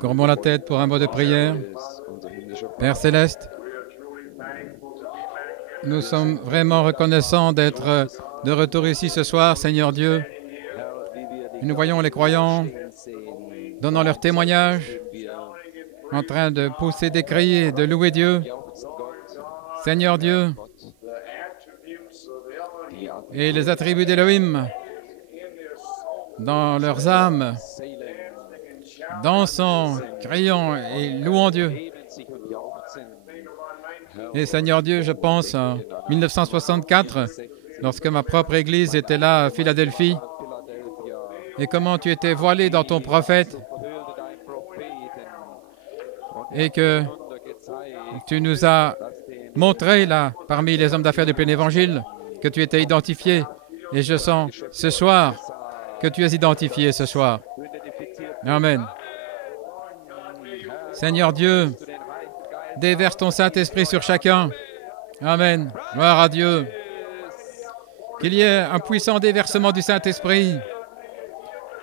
Courbons la tête pour un mot de prière. Père Céleste, nous sommes vraiment reconnaissants d'être de retour ici ce soir, Seigneur Dieu. Et nous voyons les croyants donnant leur témoignage, en train de pousser des cris et de louer Dieu. Seigneur Dieu, et les attributs d'Élohim dans leurs âmes, dansant, criant et louant Dieu. Et Seigneur Dieu, je pense en 1964, lorsque ma propre Église était là à Philadelphie, et comment tu étais voilé dans ton prophète, et que tu nous as montré là, parmi les hommes d'affaires du plein évangile, que tu étais identifié. Et je sens ce soir que tu es identifié ce soir. Amen. Seigneur Dieu, déverse ton Saint-Esprit sur chacun. Amen. Gloire à Dieu. Qu'il y ait un puissant déversement du Saint-Esprit.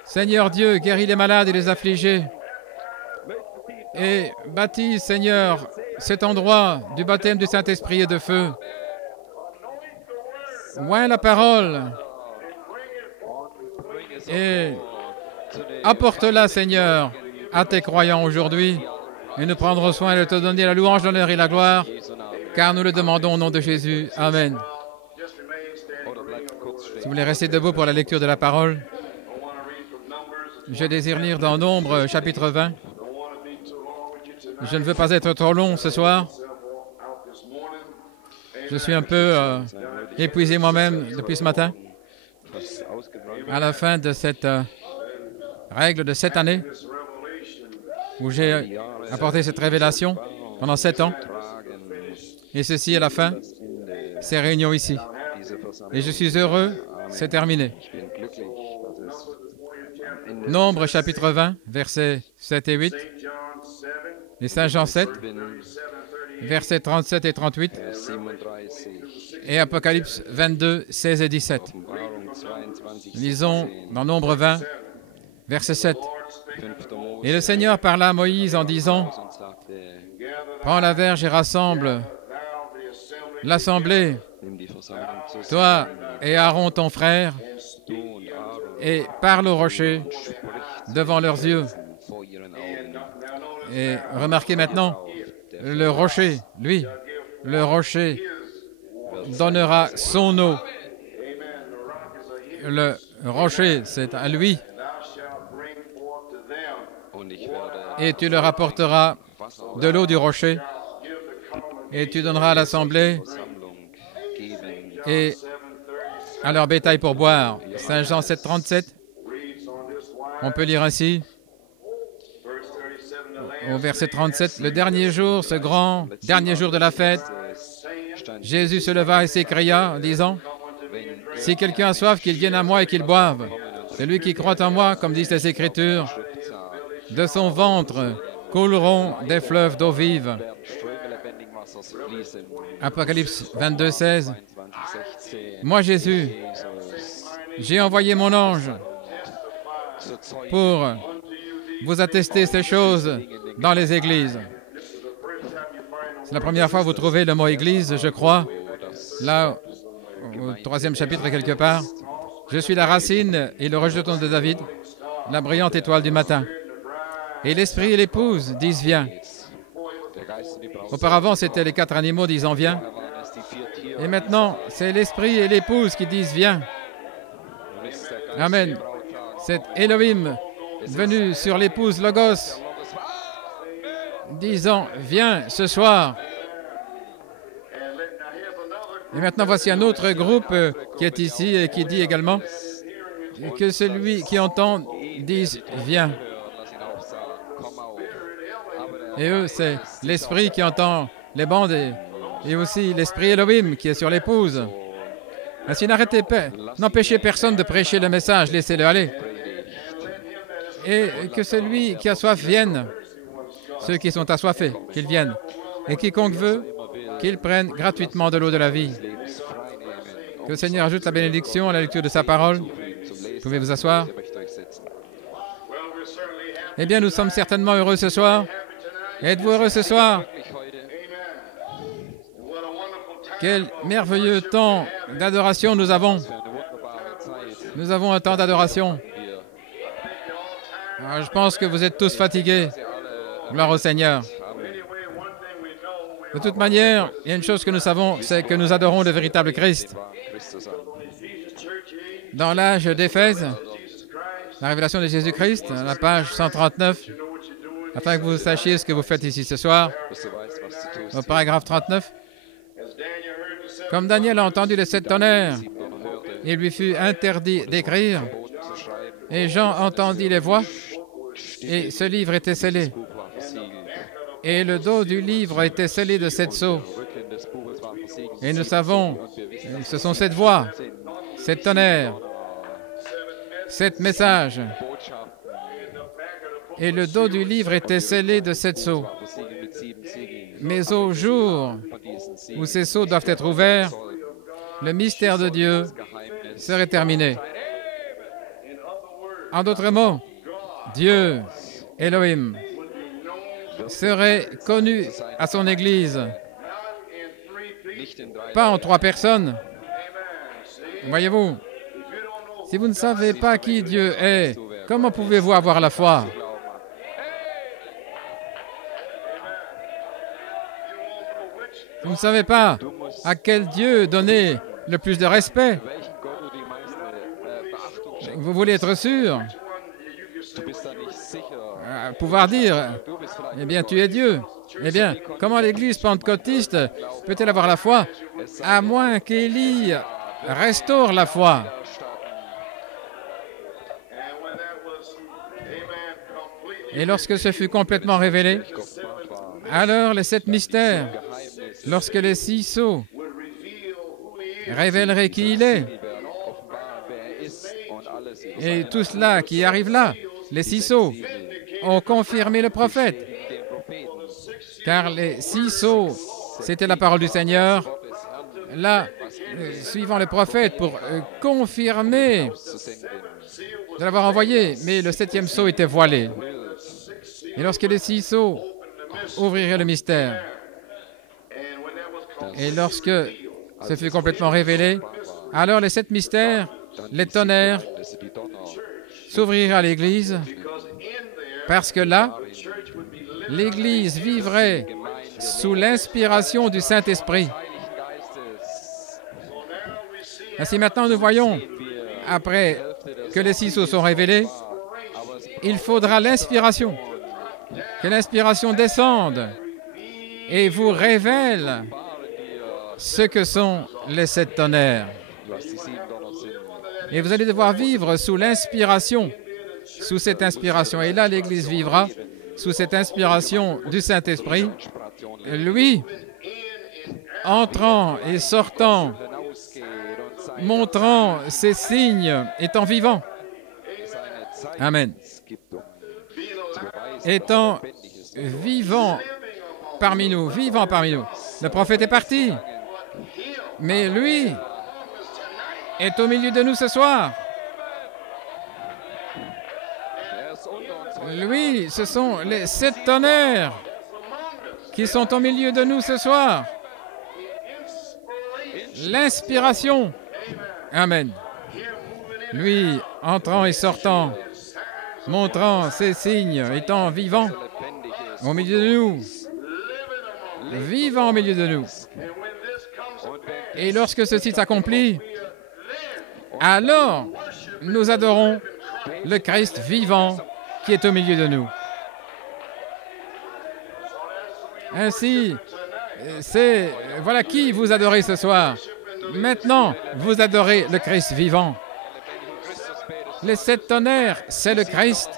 Seigneur Dieu, guéris les malades et les affligés. Et baptise, Seigneur, cet endroit du baptême du Saint-Esprit et de feu. Oins la parole et apporte-la, Seigneur, à tes croyants aujourd'hui. Et nous prendrons soin de te donner la louange, l'honneur et la gloire, car nous le demandons au nom de Jésus. Amen. Si vous voulez rester debout pour la lecture de la parole, je désire lire dans Nombre, chapitre 20. Je ne veux pas être trop long ce soir. Je suis un peu épuisé moi-même depuis ce matin. À la fin de cette règle de 7 années, où j'ai apporté cette révélation pendant 7 ans, et ceci à la fin, ces réunions ici. Et je suis heureux, c'est terminé. Nombre chapitre 20, versets 7 et 8, et Saint Jean 7, versets 37 et 38, et Apocalypse 22, 16 et 17. Lisons dans Nombre 20, verset 7. Et le Seigneur parla à Moïse en disant, « Prends la verge et rassemble l'assemblée, toi et Aaron ton frère, et parle au rocher devant leurs yeux. » Et remarquez maintenant, le rocher, lui, le rocher donnera son eau. Le rocher, c'est à lui. Et tu leur apporteras de l'eau du rocher, et tu donneras à l'assemblée et à leur bétail pour boire. Saint Jean 7, 37, on peut lire ainsi, au verset 37, « Le dernier jour, ce grand dernier jour de la fête, Jésus se leva et s'écria en disant, « Si quelqu'un a soif, qu'il vienne à moi et qu'il boive. Celui qui croit en moi, comme disent les Écritures, de son ventre couleront des fleuves d'eau vive. » Apocalypse 22, 16. « Moi, Jésus, j'ai envoyé mon ange pour vous attester ces choses dans les églises. » C'est la première fois que vous trouvez le mot « église », je crois, là, au 3e chapitre quelque part. « Je suis la racine et le rejeton de David, la brillante étoile du matin. » Et l'esprit et l'épouse disent « Viens ». Auparavant, c'était les 4 animaux disant « Viens ». Et maintenant, c'est l'esprit et l'épouse qui disent « Viens ». Amen. C'est Elohim venu sur l'épouse Logos, disant « Viens ce soir ». Et maintenant, voici un autre groupe qui est ici et qui dit également que celui qui entend dise « Viens ». Et eux, c'est l'esprit qui entend les bandes et aussi l'esprit Elohim qui est sur l'épouse. Ainsi, n'empêchez personne de prêcher le message, laissez-le aller. Et que celui qui a soif vienne, ceux qui sont assoiffés, qu'ils viennent. Et quiconque veut, qu'il prenne gratuitement de l'eau de la vie. Que le Seigneur ajoute la bénédiction à la lecture de sa parole. Vous pouvez vous asseoir. Eh bien, nous sommes certainement heureux ce soir. Êtes-vous heureux ce soir? Quel merveilleux temps d'adoration nous avons. Nous avons un temps d'adoration. Je pense que vous êtes tous fatigués. Gloire au Seigneur. De toute manière, il y a une chose que nous savons, c'est que nous adorons le véritable Christ. Dans l'âge d'Éphèse, la révélation de Jésus-Christ, à la page 139, afin que vous sachiez ce que vous faites ici ce soir, au paragraphe 39. Comme Daniel a entendu les 7 tonnerres, il lui fut interdit d'écrire, et Jean entendit les voix, et ce livre était scellé. Et le dos du livre était scellé de 7 sceaux. Et nous savons, ce sont 7 voix, 7 tonnerres, 7 messages. Et le dos du livre était scellé de 7 sceaux. Mais au jour où ces sceaux doivent être ouverts, le mystère de Dieu serait terminé. En d'autres mots, Dieu, Elohim, serait connu à son Église, pas en 3 personnes. Voyez-vous, si vous ne savez pas qui Dieu est, comment pouvez-vous avoir la foi? Vous ne savez pas à quel Dieu donner le plus de respect. Vous voulez être sûr, pouvoir dire, eh bien, tu es Dieu. Eh bien, comment l'Église pentecôtiste peut-elle avoir la foi, à moins qu'Élie restaure la foi? Et lorsque ce fut complètement révélé, alors les 7 mystères, lorsque les 6 sceaux révéleraient qui il est, et tout cela qui arrive là, les 6 sceaux, ont confirmé le prophète, car les 6 sceaux, c'était la parole du Seigneur, là, suivant le prophète, pour confirmer de l'avoir envoyé, mais le 7e sceau était voilé. Et lorsque les 6 sceaux ouvriraient le mystère, et lorsque ce fut complètement révélé, alors les 7 mystères, les tonnerres, s'ouvrirent à l'Église, parce que là, l'Église vivrait sous l'inspiration du Saint-Esprit. Ainsi maintenant, nous voyons, après que les 6 sceaux sont révélés, il faudra l'inspiration, que l'inspiration descende et vous révèle ce que sont les 7 tonnerres. Et vous allez devoir vivre sous l'inspiration, sous cette inspiration. Et là, l'Église vivra sous cette inspiration du Saint-Esprit, lui, entrant et sortant, montrant ses signes, étant vivant. Amen. Étant vivant parmi nous, vivant parmi nous. Le prophète est parti, mais lui est au milieu de nous ce soir. Lui, ce sont les 7 tonnerres qui sont au milieu de nous ce soir. L'inspiration. Amen. Lui, entrant et sortant, montrant ses signes, étant vivant au milieu de nous, vivant au milieu de nous. Et lorsque ceci s'accomplit, alors nous adorons le Christ vivant qui est au milieu de nous. Ainsi, voilà qui vous adorez ce soir. Maintenant, vous adorez le Christ vivant. Les 7 tonnerres, c'est le Christ.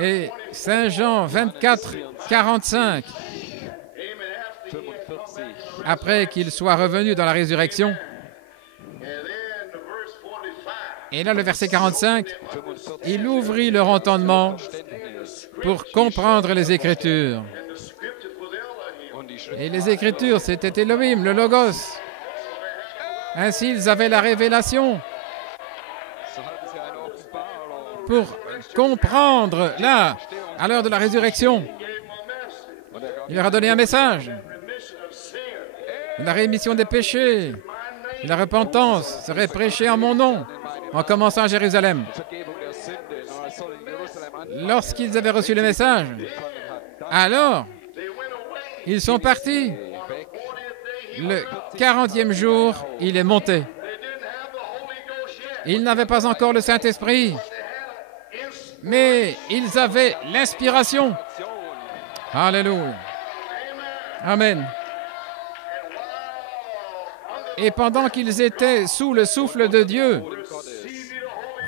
Et Saint Jean 24, 45, après qu'il soit revenu dans la résurrection, et là, le verset 45, il ouvrit leur entendement pour comprendre les Écritures. Et les Écritures, c'était Elohim, le Logos. Ainsi, ils avaient la révélation pour comprendre, là, à l'heure de la résurrection. Il leur a donné un message. La rémission des péchés, la repentance serait prêchée en mon nom, en commençant à Jérusalem. Lorsqu'ils avaient reçu le message, alors, ils sont partis. Le 40e jour, il est monté. Ils n'avaient pas encore le Saint-Esprit, mais ils avaient l'inspiration. Alléluia. Amen. Et pendant qu'ils étaient sous le souffle de Dieu,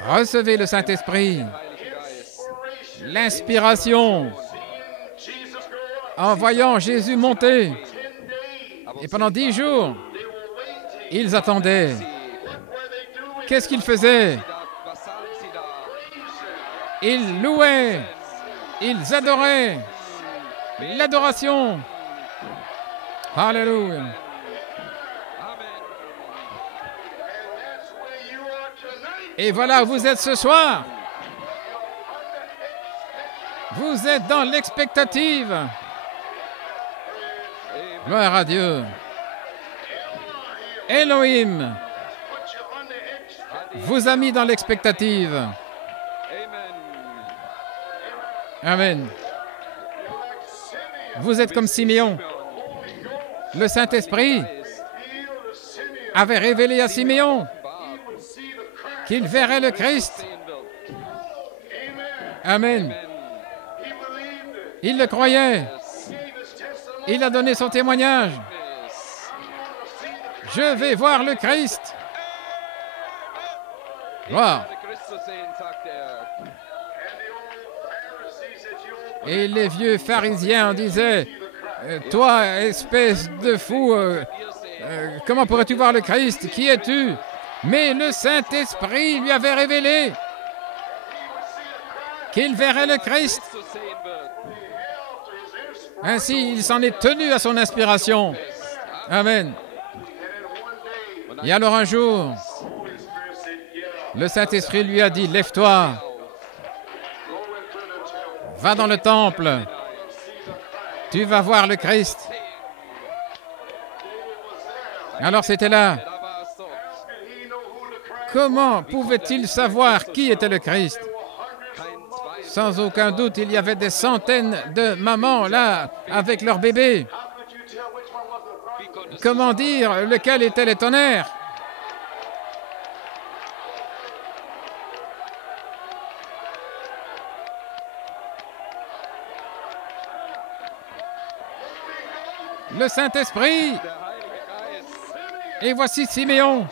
recevez le Saint-Esprit, l'inspiration, en voyant Jésus monter. Et pendant 10 jours, ils attendaient. Qu'est-ce qu'ils faisaient? Ils louaient, ils adoraient. L'adoration. Alléluia. Et voilà où vous êtes ce soir. Vous êtes dans l'expectative. Gloire à Dieu. Elohim vous a mis dans l'expectative. Amen. Vous êtes comme Siméon. Le Saint-Esprit avait révélé à Siméon qu'il verrait le Christ. Amen. Il le croyait. Il a donné son témoignage. Je vais voir le Christ. Gloire. Et les vieux pharisiens disaient, toi, espèce de fou, comment pourrais-tu voir le Christ? Qui es-tu? Mais le Saint-Esprit lui avait révélé qu'il verrait le Christ. Ainsi, il s'en est tenu à son inspiration. Amen. Et alors un jour, le Saint-Esprit lui a dit, lève-toi, va dans le temple, tu vas voir le Christ. Alors c'était là. Comment pouvait-il savoir qui était le Christ? Sans aucun doute, il y avait des centaines de mamans là, avec leurs bébés. Comment dire lequel était le tonnerre? Le Saint-Esprit. Et voici Siméon,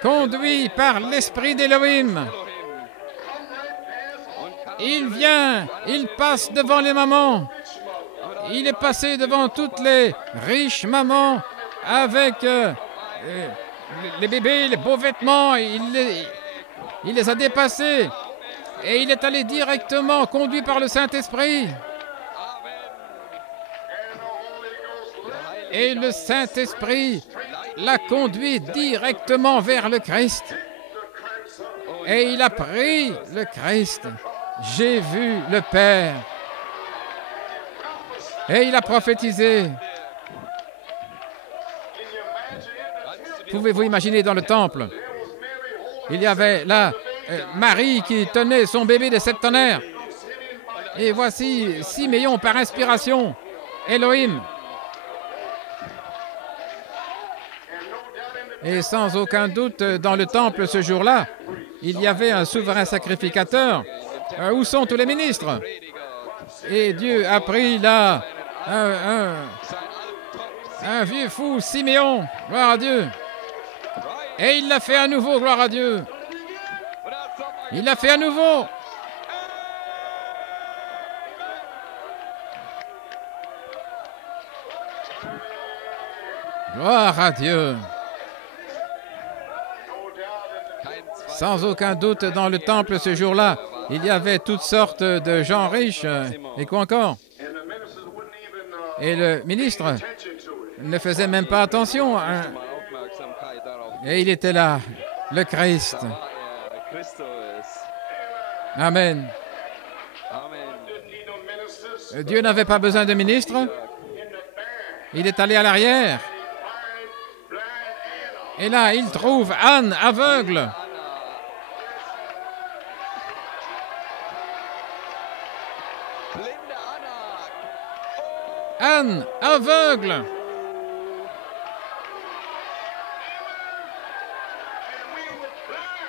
conduit par l'Esprit d'Élohim. Il vient, il passe devant les mamans. Il est passé devant toutes les riches mamans avec les bébés, les beaux vêtements. Il les a dépassés et il est allé directement, conduit par le Saint-Esprit. Et le Saint-Esprit l'a conduit directement vers le Christ. Et il a pris le Christ. J'ai vu le Père. Et il a prophétisé. Pouvez-vous imaginer dans le temple? Il y avait là Marie qui tenait son bébé de 7 tonnerres. Et voici Siméon par inspiration. Elohim. Et sans aucun doute, dans le temple ce jour-là, il y avait un souverain sacrificateur. Où sont tous les ministres? Et Dieu a pris là un vieux fou, Siméon, gloire à Dieu. Et il l'a fait à nouveau, gloire à Dieu. Il l'a fait à nouveau. Gloire à Dieu. Sans aucun doute, dans le temple ce jour-là, il y avait toutes sortes de gens riches. Et quoi encore? Et le ministre ne faisait même pas attention. Et il était là, le Christ. Amen. Dieu n'avait pas besoin de ministre. Il est allé à l'arrière. Et là, il trouve Anne aveugle. Anne aveugle.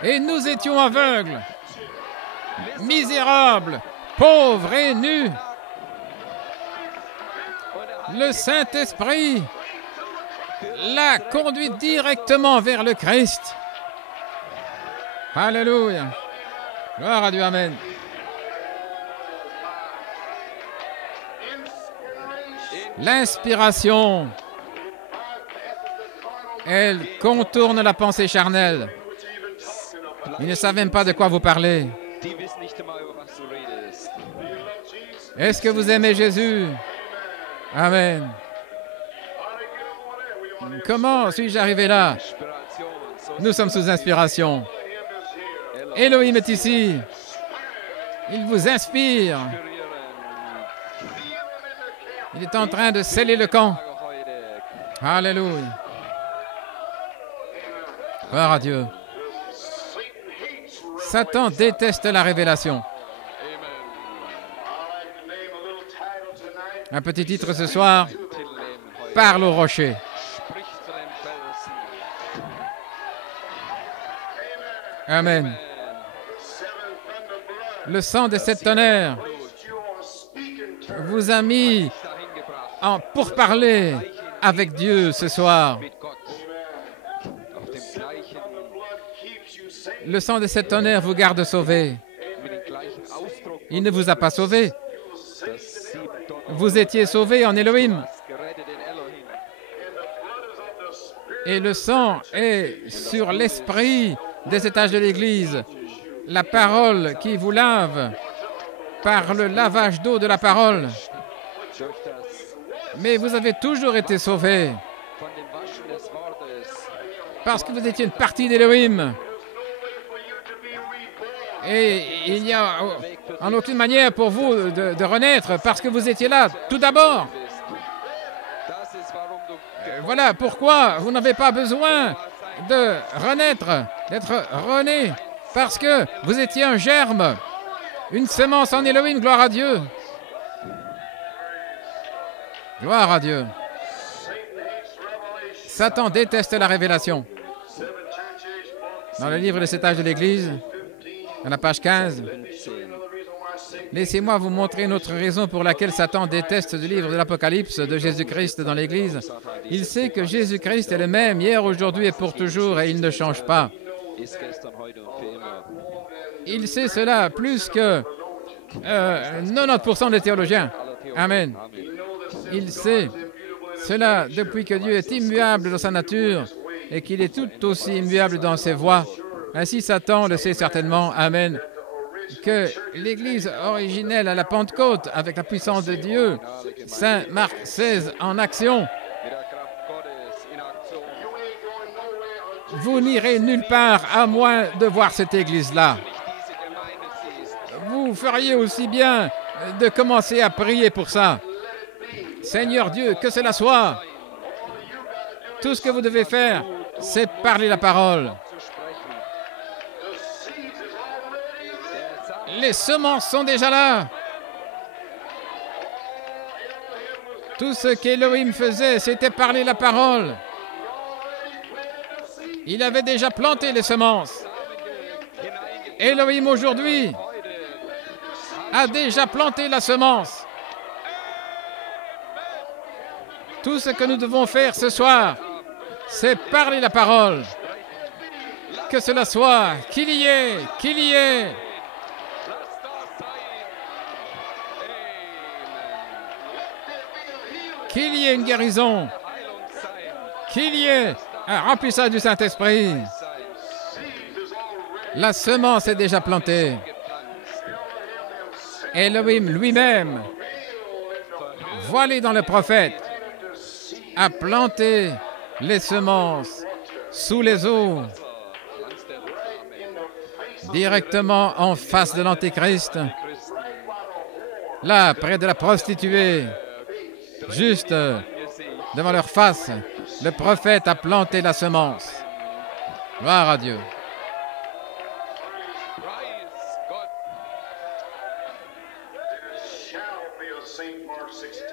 Et nous étions aveugles, misérables, pauvres et nus. Le Saint-Esprit l'a conduit directement vers le Christ. Alléluia. Gloire à Dieu. Amen. L'inspiration, elle contourne la pensée charnelle. Ils ne savent même pas de quoi vous parlez. Est-ce que vous aimez Jésus? Amen. Comment suis-je arrivé là? Nous sommes sous inspiration. Elohim est ici. Il vous inspire. Il est en train de sceller le camp. Alléluia. Gloire à Dieu. Satan déteste la révélation. Un petit titre ce soir, parle au rocher. Amen. Le sang des 7 tonnerres vous a mis en pourparler avec Dieu ce soir. Le sang des 7 tonnerres vous garde sauvé. Il ne vous a pas sauvé. Vous étiez sauvé en Elohim. Et le sang est sur l'esprit des étages de l'Église. La parole qui vous lave par le lavage d'eau de la parole. Mais vous avez toujours été sauvés parce que vous étiez une partie d'Elohim. Et il n'y a en aucune manière pour vous de renaître parce que vous étiez là tout d'abord. Voilà pourquoi vous n'avez pas besoin de renaître, d'être rené, parce que vous étiez un germe, une semence en Elohim, gloire à Dieu. Gloire à Dieu. Satan déteste la révélation. Dans le livre des 7 âges de l'Église, à la page 15, laissez-moi vous montrer une autre raison pour laquelle Satan déteste le livre de l'Apocalypse de Jésus-Christ dans l'Église. Il sait que Jésus-Christ est le même hier, aujourd'hui et pour toujours, et il ne change pas. Il sait cela plus que 90% des théologiens. Amen. Il sait cela depuis que Dieu est immuable dans sa nature et qu'il est tout aussi immuable dans ses voies. Ainsi, Satan le sait certainement. Amen. Que l'Église originelle à la Pentecôte, avec la puissance de Dieu, Saint Marc 16 en action, vous n'irez nulle part à moins de voir cette Église-là. Vous feriez aussi bien de commencer à prier pour ça. Seigneur Dieu, que cela soit. Tout ce que vous devez faire, c'est parler la parole. Les semences sont déjà là. Tout ce qu'Elohim faisait, c'était parler la parole. Il avait déjà planté les semences. Elohim aujourd'hui a déjà planté la semence. Tout ce que nous devons faire ce soir, c'est parler la parole. Que cela soit, qu'il y ait, qu'il y ait. Qu'il y ait une guérison, qu'il y ait un remplissage du Saint-Esprit. La semence est déjà plantée. Elohim lui-même, voilé dans le prophète, a planté les semences sous les eaux, directement en face de l'Antéchrist, là, près de la prostituée, juste devant leur face, le prophète a planté la semence. Gloire à Dieu.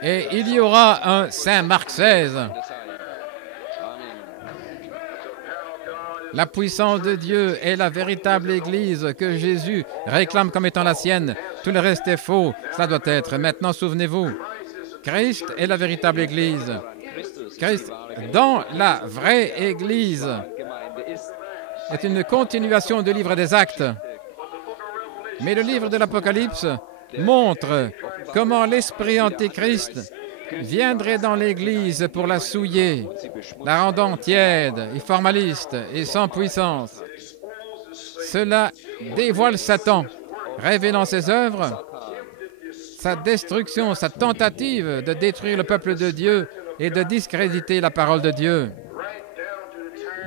Et il y aura un Saint Marc 16. La puissance de Dieu est la véritable Église que Jésus réclame comme étant la sienne. Tout le reste est faux. Ça doit être. Maintenant, souvenez-vous, Christ est la véritable Église. Christ, dans la vraie Église, est une continuation du livre des Actes. Mais le livre de l'Apocalypse montre comment l'esprit antéchrist viendrait dans l'Église pour la souiller, la rendant tiède et formaliste et sans puissance. Cela dévoile Satan, révélant ses œuvres, sa destruction, sa tentative de détruire le peuple de Dieu et de discréditer la parole de Dieu,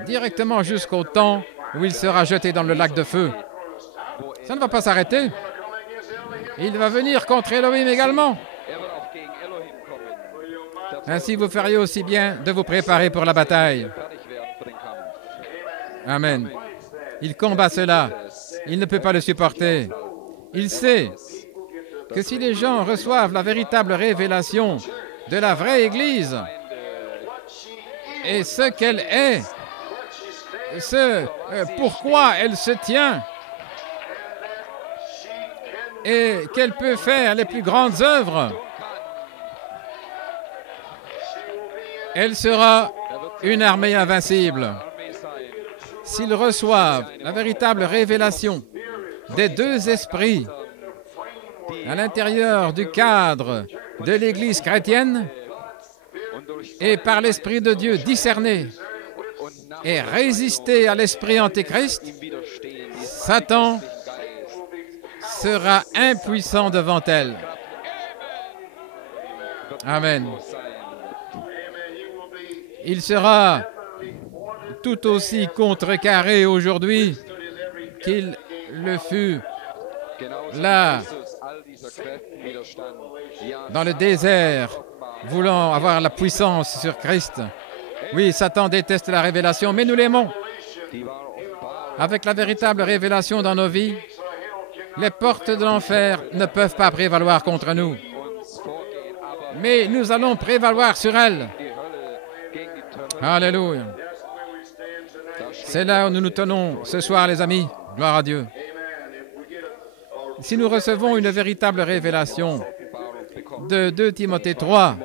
directement jusqu'au temps où il sera jeté dans le lac de feu. Ça ne va pas s'arrêter. Il va venir contre Elohim également. Ainsi, vous feriez aussi bien de vous préparer pour la bataille. Amen. Il combat cela. Il ne peut pas le supporter. Il sait que si les gens reçoivent la véritable révélation de la vraie Église et ce qu'elle est, pourquoi elle se tient et qu'elle peut faire les plus grandes œuvres, elle sera une armée invincible. S'ils reçoivent la véritable révélation des deux esprits à l'intérieur du cadre de l'Église chrétienne et par l'Esprit de Dieu discerné et résister à l'esprit antéchrist, Satan sera impuissant devant elle. Amen. Il sera tout aussi contrecarré aujourd'hui qu'il le fut là, dans le désert, voulant avoir la puissance sur Christ. Oui, Satan déteste la révélation, mais nous l'aimons. Avec la véritable révélation dans nos vies, les portes de l'enfer ne peuvent pas prévaloir contre nous. Mais nous allons prévaloir sur elles. Alléluia. C'est là où nous nous tenons ce soir, les amis. Gloire à Dieu. Si nous recevons une véritable révélation de 2 Timothée 3,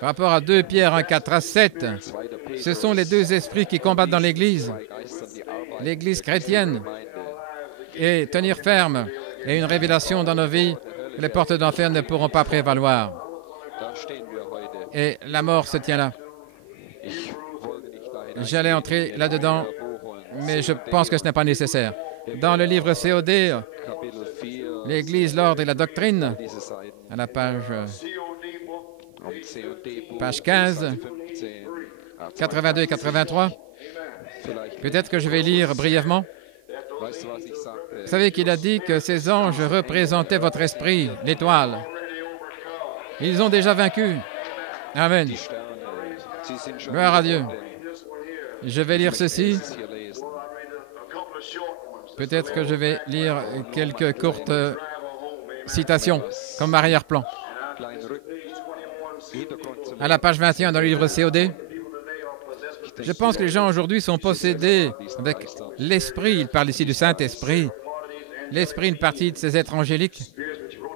par rapport à 2 Pierre 1, 4 à 7, ce sont les deux esprits qui combattent dans l'Église chrétienne, et tenir ferme, et une révélation dans nos vies, les portes d'enfer ne pourront pas prévaloir. Et la mort se tient là. J'allais entrer là-dedans, mais je pense que ce n'est pas nécessaire. Dans le livre COD, l'Église, l'ordre et la doctrine, à la page 15, 82 et 83, peut-être que je vais lire brièvement. Vous savez qu'il a dit que ces anges représentaient votre esprit, l'étoile. Ils ont déjà vaincu. Amen. Gloire à Dieu. Je vais lire ceci. Peut-être que je vais lire quelques courtes citations comme arrière-plan. À la page 21 dans le livre COD, je pense que les gens aujourd'hui sont possédés avec l'Esprit. Il parle ici du Saint-Esprit. L'Esprit, une partie de ces êtres angéliques,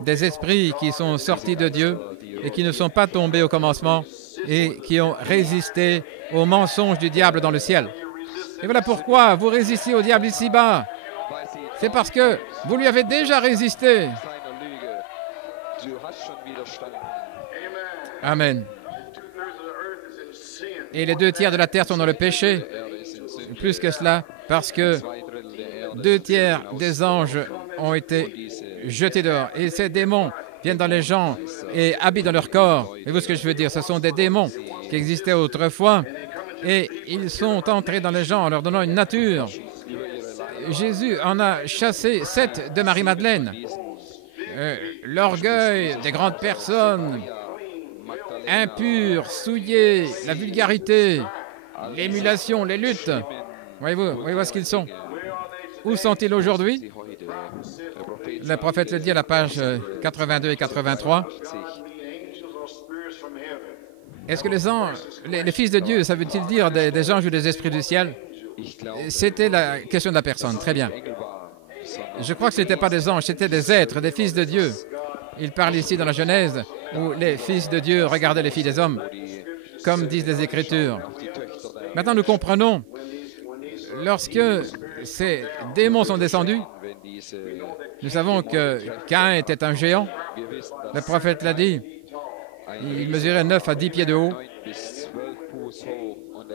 des esprits qui sont sortis de Dieu et qui ne sont pas tombés au commencement et qui ont résisté aux mensonges du diable dans le ciel. Et voilà pourquoi vous résistez au diable ici-bas. C'est parce que vous lui avez déjà résisté. Amen. Et les 2 tiers de la terre sont dans le péché. Plus que cela, parce que 2 tiers des anges ont été jetés dehors. Et ces démons viennent dans les gens et habitent dans leur corps. Et vous, ce que je veux dire, ce sont des démons qui existaient autrefois. Et ils sont entrés dans les gens en leur donnant une nature Jésus en a chassé 7 de Marie-Madeleine. L'orgueil des grandes personnes, impures, souillées, la vulgarité, l'émulation, les luttes. Voyez-vous ce qu'ils sont. Où sont-ils aujourd'hui? Le prophète le dit à la page 82 et 83. Est-ce que les anges, les fils de Dieu, ça veut-il dire des anges ou des esprits du ciel? C'était la question de la personne. Très bien. Je crois que ce n'était pas des anges, c'était des êtres, des fils de Dieu. Il parle ici dans la Genèse où les fils de Dieu regardaient les filles des hommes, comme disent les Écritures. Maintenant, nous comprenons, lorsque ces démons sont descendus, nous savons que Caïn était un géant. Le prophète l'a dit. Il mesurait 9 à 10 pieds de haut.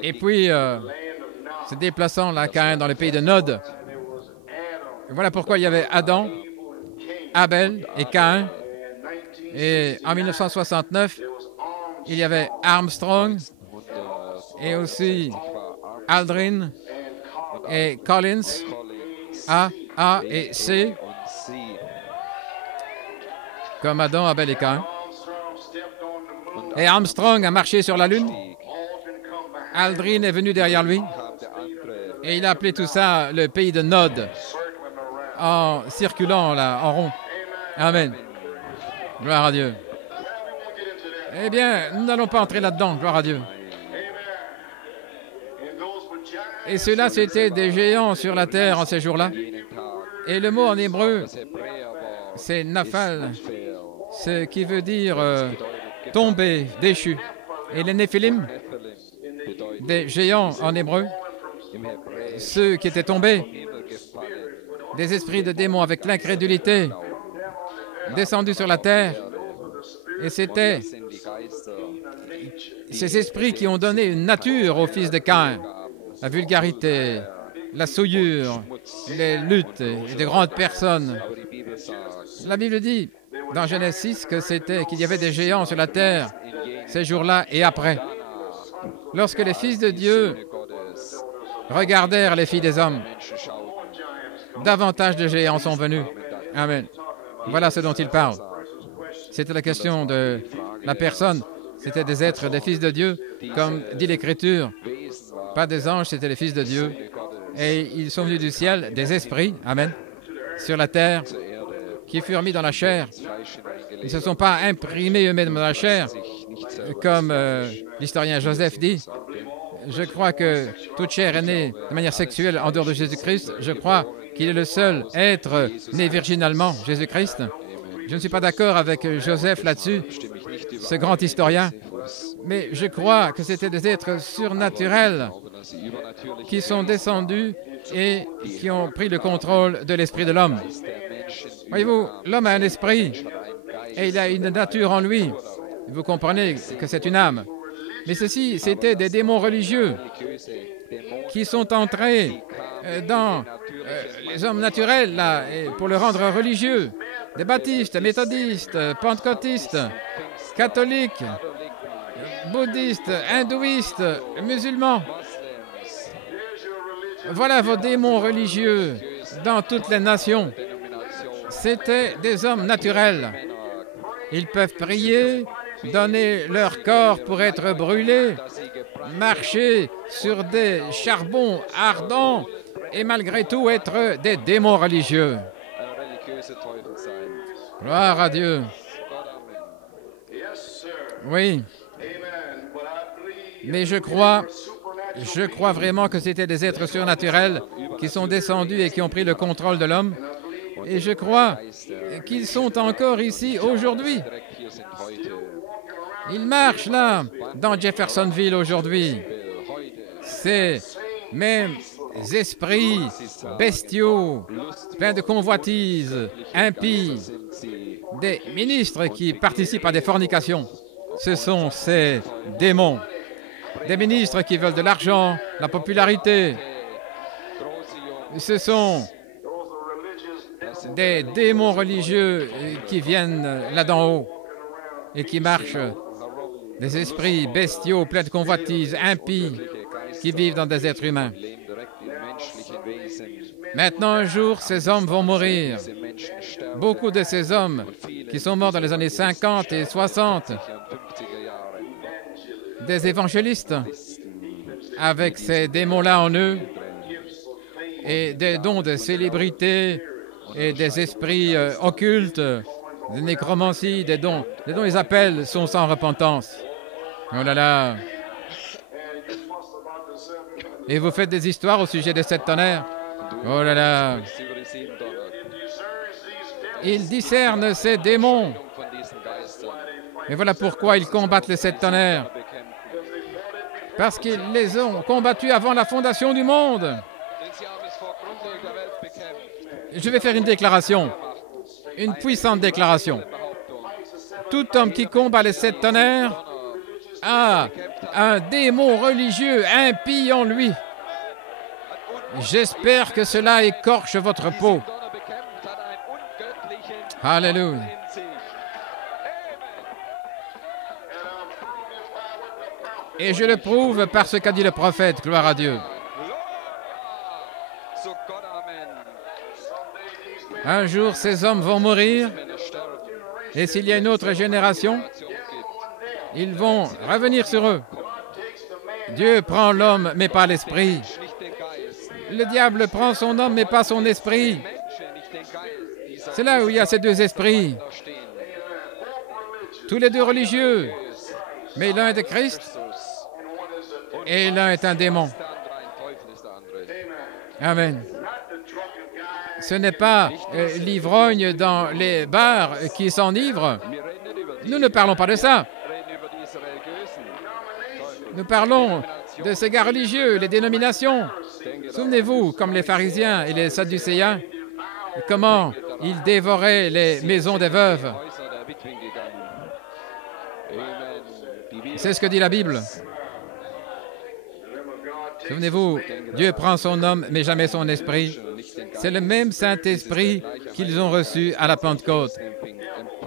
Et puis, se déplaçant là, Caïn, dans le pays de Nod. Voilà pourquoi il y avait Adam, Abel et Caïn. Et en 1969, il y avait Armstrong et aussi Aldrin et Collins, A et C, comme Adam, Abel et Caïn. Et Armstrong a marché sur la Lune. Aldrin est venu derrière lui. Et il a appelé tout ça le pays de Nod, en circulant là, en rond. Amen. Gloire à Dieu. Eh bien, nous n'allons pas entrer là-dedans, gloire à Dieu. Et ceux-là, c'était des géants sur la terre en ces jours-là. Et le mot en hébreu, c'est Naphal, ce qui veut dire tombé, déchu. Et les Néphilim, des géants en hébreu, ceux qui étaient tombés, des esprits de démons avec l'incrédulité, descendus sur la terre. Et c'était ces esprits qui ont donné une nature au fils de Caïn. La vulgarité, la souillure, les luttes et de grandes personnes. La Bible dit, dans Genèse 6, qu'il y avait des géants sur la terre ces jours-là et après. Lorsque les fils de Dieu regardèrent les filles des hommes, davantage de géants sont venus. Amen. Voilà ce dont il parle. C'était la question de la personne. C'était des êtres, des fils de Dieu, comme dit l'Écriture. Pas des anges, c'était les fils de Dieu. Et ils sont venus du ciel, des esprits, amen, sur la terre, qui furent mis dans la chair. Ils ne se sont pas imprimés eux-mêmes dans la chair, comme l'historien Joseph dit. Je crois que toute chair est née de manière sexuelle en dehors de Jésus-Christ. Je crois qu'il est le seul être né virginalement, Jésus-Christ. Je ne suis pas d'accord avec Joseph là-dessus, ce grand historien, mais je crois que c'était des êtres surnaturels qui sont descendus et qui ont pris le contrôle de l'esprit de l'homme. Voyez-vous, l'homme a un esprit et il a une nature en lui. Vous comprenez que c'est une âme. Mais ceci, c'était des démons religieux qui sont entrés dans les hommes naturels là, et pour le rendre religieux. Des baptistes, méthodistes, pentecôtistes, catholiques, bouddhistes, hindouistes, musulmans. Voilà vos démons religieux dans toutes les nations. C'étaient des hommes naturels. Ils peuvent prier, donner leur corps pour être brûlés, marcher sur des charbons ardents et malgré tout être des démons religieux. Gloire à Dieu. Oui. Mais je crois vraiment que c'était des êtres surnaturels qui sont descendus et qui ont pris le contrôle de l'homme. Et je crois qu'ils sont encore ici aujourd'hui. Ils marchent là, dans Jeffersonville aujourd'hui. Ces mêmes esprits bestiaux, pleins de convoitises, impies, des ministres qui participent à des fornications. Ce sont ces démons. Des ministres qui veulent de l'argent, la popularité. Ce sont des démons religieux qui viennent là d'en haut et qui marchent. Des esprits bestiaux, pleins de convoitises, impies, qui vivent dans des êtres humains. Maintenant, un jour, ces hommes vont mourir. Beaucoup de ces hommes qui sont morts dans les années 50 et 60, des évangélistes, avec ces démons-là en eux, et des dons de célébrité, et des esprits occultes, des nécromancies, des dons ils appellent sont sans repentance. Oh là là! Et vous faites des histoires au sujet de sept tonnerres. Oh là là! Ils discernent ces démons. Et voilà pourquoi ils combattent les sept tonnerres. Parce qu'ils les ont combattus avant la fondation du monde. Je vais faire une déclaration, une puissante déclaration. Tout homme qui combat les sept tonnerres a un démon religieux impie en lui. J'espère que cela écorche votre peau. Alléluia. Et je le prouve par ce qu'a dit le prophète, gloire à Dieu. Un jour, ces hommes vont mourir, et s'il y a une autre génération, ils vont revenir sur eux. Dieu prend l'homme, mais pas l'esprit. Le diable prend son homme, mais pas son esprit. C'est là où il y a ces deux esprits. Tous les deux religieux, mais l'un est de Christ et l'un est un démon. Amen. Ce n'est pas l'ivrogne dans les bars qui s'enivre. Nous ne parlons pas de ça. Nous parlons de ces gars religieux, les dénominations. Souvenez-vous, comme les pharisiens et les sadducéens, comment ils dévoraient les maisons des veuves. C'est ce que dit la Bible. Souvenez-vous, Dieu prend son homme, mais jamais son esprit. C'est le même Saint-Esprit qu'ils ont reçu à la Pentecôte.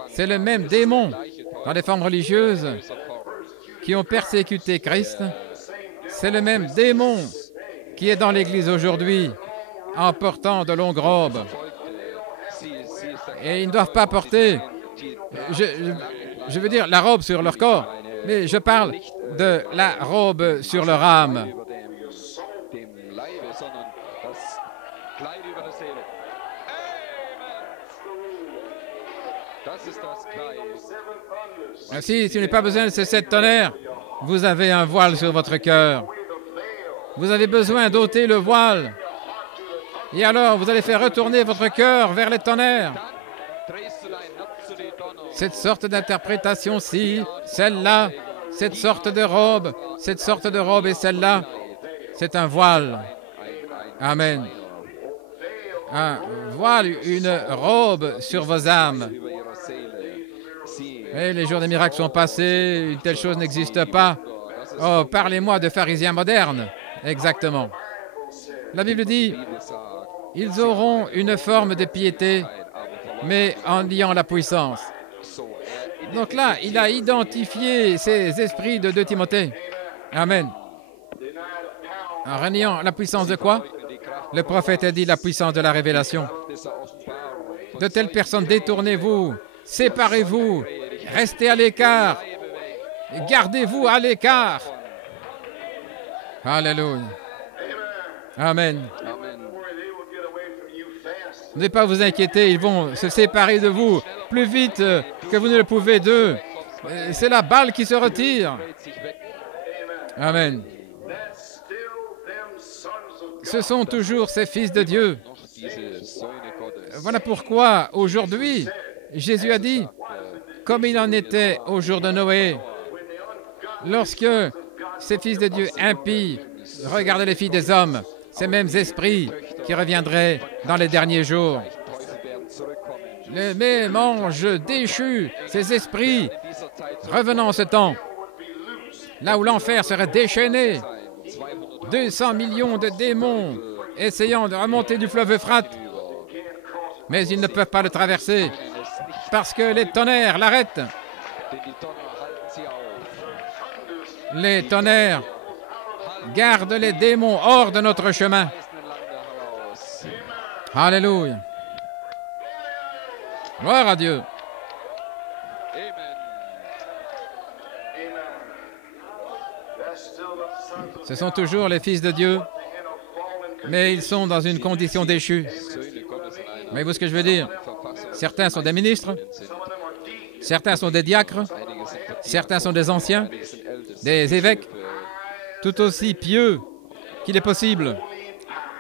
C'est le même démon dans les formes religieuses qui ont persécuté Christ. C'est le même démon qui est dans l'Église aujourd'hui en portant de longues robes. Et ils ne doivent pas porter, je veux dire, la robe sur leur corps, mais je parle de la robe sur leur âme. Si vous n'avez pas besoin de ces sept tonnerres, vous avez un voile sur votre cœur. Vous avez besoin d'ôter le voile. Et alors, vous allez faire retourner votre cœur vers les tonnerres. Cette sorte d'interprétation-ci, celle-là, cette sorte de robe et celle-là, c'est un voile. Amen. Un voile, une robe sur vos âmes. Et les jours des miracles sont passés, une telle chose n'existe pas. Oh, parlez-moi de pharisiens modernes. Exactement. La Bible dit, ils auront une forme de piété, mais en niant la puissance. Donc là, il a identifié ces esprits de 2 Timothée. Amen. En reniant la puissance de quoi? Le prophète a dit la puissance de la révélation. De telles personnes, détournez-vous, séparez-vous, restez à l'écart, gardez-vous à l'écart. Alléluia. Amen. Ne pas vous inquiéter, ils vont se séparer de vous plus vite que vous ne le pouvez d'eux. C'est la balle qui se retire. Amen. Ce sont toujours ces fils de Dieu. Voilà pourquoi, aujourd'hui, Jésus a dit, comme il en était au jour de Noé, lorsque ces fils de Dieu impies regardaient les filles des hommes, ces mêmes esprits qui reviendraient dans les derniers jours. Les mêmes anges déchus, ces esprits revenant en ce temps, là où l'enfer serait déchaîné, 200 millions de démons essayant de remonter du fleuve Euphrate, mais ils ne peuvent pas le traverser parce que les tonnerres l'arrêtent. Les tonnerres gardent les démons hors de notre chemin. Alléluia. Gloire à Dieu. Ce sont toujours les fils de Dieu, mais ils sont dans une condition déchue. Voyez-vous ce que je veux dire? Certains sont des ministres, certains sont des diacres, certains sont des anciens, des évêques, tout aussi pieux qu'il est possible,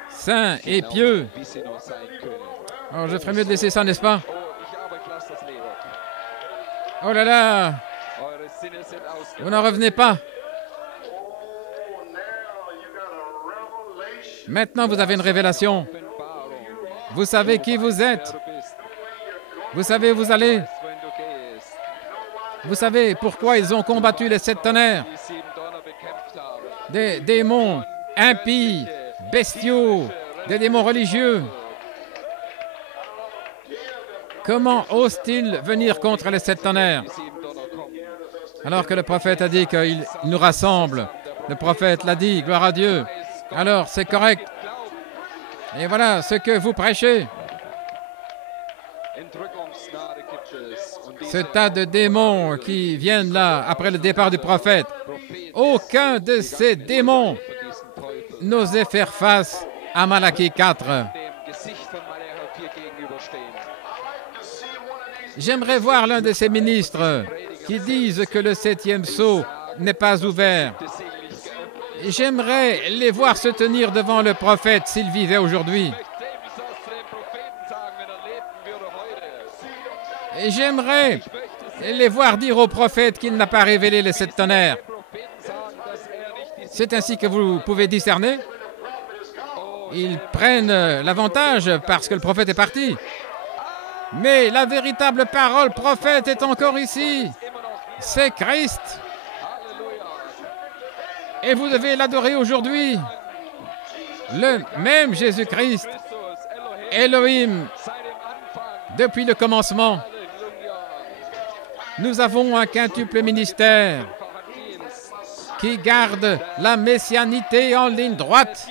saints et pieux. Alors, je ferais mieux de laisser ça, n'est-ce pas? Oh là là! Vous n'en revenez pas. Maintenant, vous avez une révélation. Vous savez qui vous êtes. Vous savez où vous allez. Vous savez pourquoi ils ont combattu les 7 tonnerres. Des démons impies, bestiaux, des démons religieux. Comment osent-ils venir contre les 7 tonnerres? Alors que le prophète a dit qu'il nous rassemble. Le prophète l'a dit, gloire à Dieu. Alors, c'est correct. Et voilà ce que vous prêchez. Ce tas de démons qui viennent là après le départ du prophète, aucun de ces démons n'osait faire face à Malachie 4. J'aimerais voir l'un de ces ministres qui disent que le 7e sceau n'est pas ouvert. J'aimerais les voir se tenir devant le prophète s'il vivait aujourd'hui. Et j'aimerais les voir dire au prophète qu'il n'a pas révélé les 7 tonnerres. C'est ainsi que vous pouvez discerner. Ils prennent l'avantage parce que le prophète est parti. Mais la véritable parole prophète est encore ici. C'est Christ. Et vous devez l'adorer aujourd'hui. Le même Jésus-Christ, Elohim, depuis le commencement. Nous avons un quintuple ministère qui garde la messianité en ligne droite.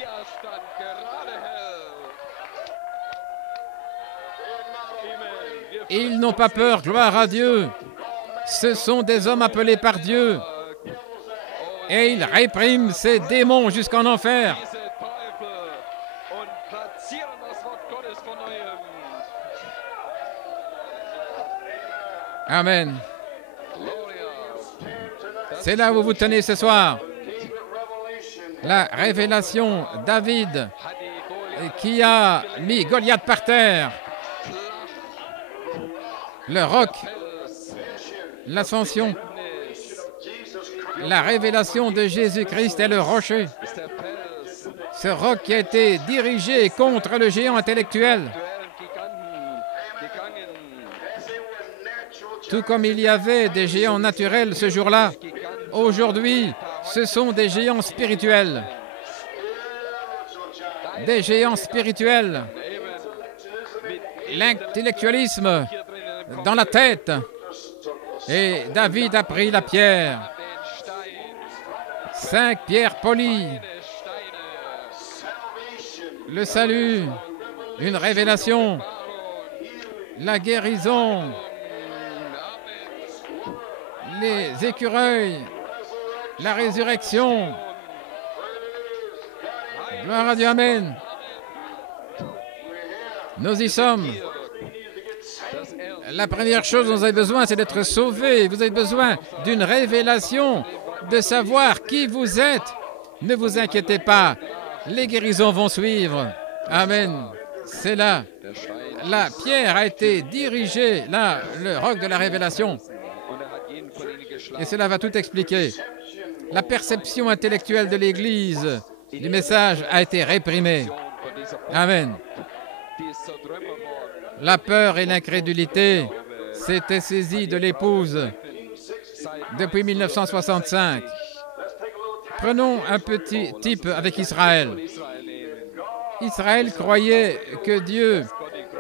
Ils n'ont pas peur, gloire à Dieu. Ce sont des hommes appelés par Dieu. Et ils répriment ces démons jusqu'en enfer. Amen. C'est là où vous vous tenez ce soir. La révélation David qui a mis Goliath par terre. Le roc, l'ascension, la révélation de Jésus-Christ est le rocher. Ce roc qui a été dirigé contre le géant intellectuel. Tout comme il y avait des géants naturels ce jour-là, aujourd'hui, ce sont des géants spirituels. Des géants spirituels. L'intellectualisme dans la tête. Et David a pris la pierre. 5 pierres polies. Le salut, une révélation, la guérison, les écureuils, la résurrection. Gloire à Dieu, amen. Nous y sommes. La première chose dont vous avez besoin, c'est d'être sauvé. Vous avez besoin d'une révélation, de savoir qui vous êtes. Ne vous inquiétez pas, les guérisons vont suivre. Amen. C'est là. La pierre a été dirigée, là, le roc de la révélation. Et cela va tout expliquer. La perception intellectuelle de l'Église du message a été réprimée. Amen. La peur et l'incrédulité s'étaient saisies de l'épouse depuis 1965. Prenons un petit type avec Israël. Israël croyait que Dieu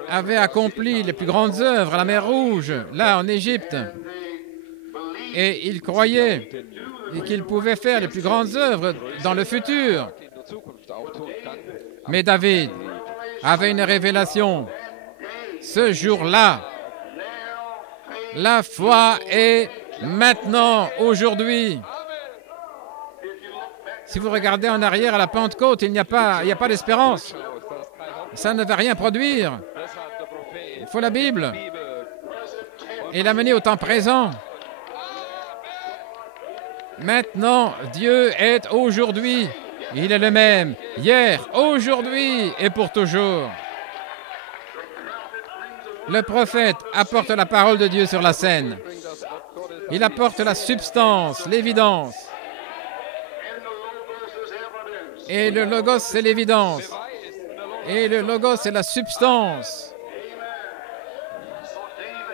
avait accompli les plus grandes œuvres à la mer Rouge, là en Égypte. Et il croyait qu'il pouvait faire les plus grandes œuvres dans le futur. Mais David avait une révélation. Ce jour-là, la foi est maintenant, aujourd'hui. Si vous regardez en arrière à la Pentecôte, il n'y a pas d'espérance. Ça ne va rien produire. Il faut la Bible et l'amener au temps présent. Maintenant, Dieu est aujourd'hui. Il est le même, hier, aujourd'hui et pour toujours. Le prophète apporte la parole de Dieu sur la scène. Il apporte la substance, l'évidence. Et le logos, c'est l'évidence. Et le logos, c'est la substance.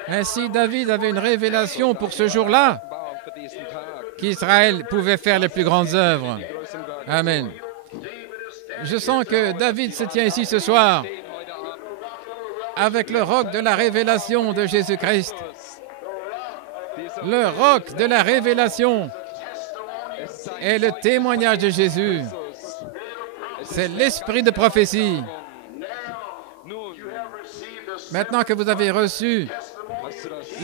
Ainsi, David avait une révélation pour ce jour-là, qu'Israël pouvait faire les plus grandes œuvres. Amen. Je sens que David se tient ici ce soir avec le roc de la révélation de Jésus-Christ. Le roc de la révélation est le témoignage de Jésus. C'est l'esprit de prophétie. Maintenant que vous avez reçu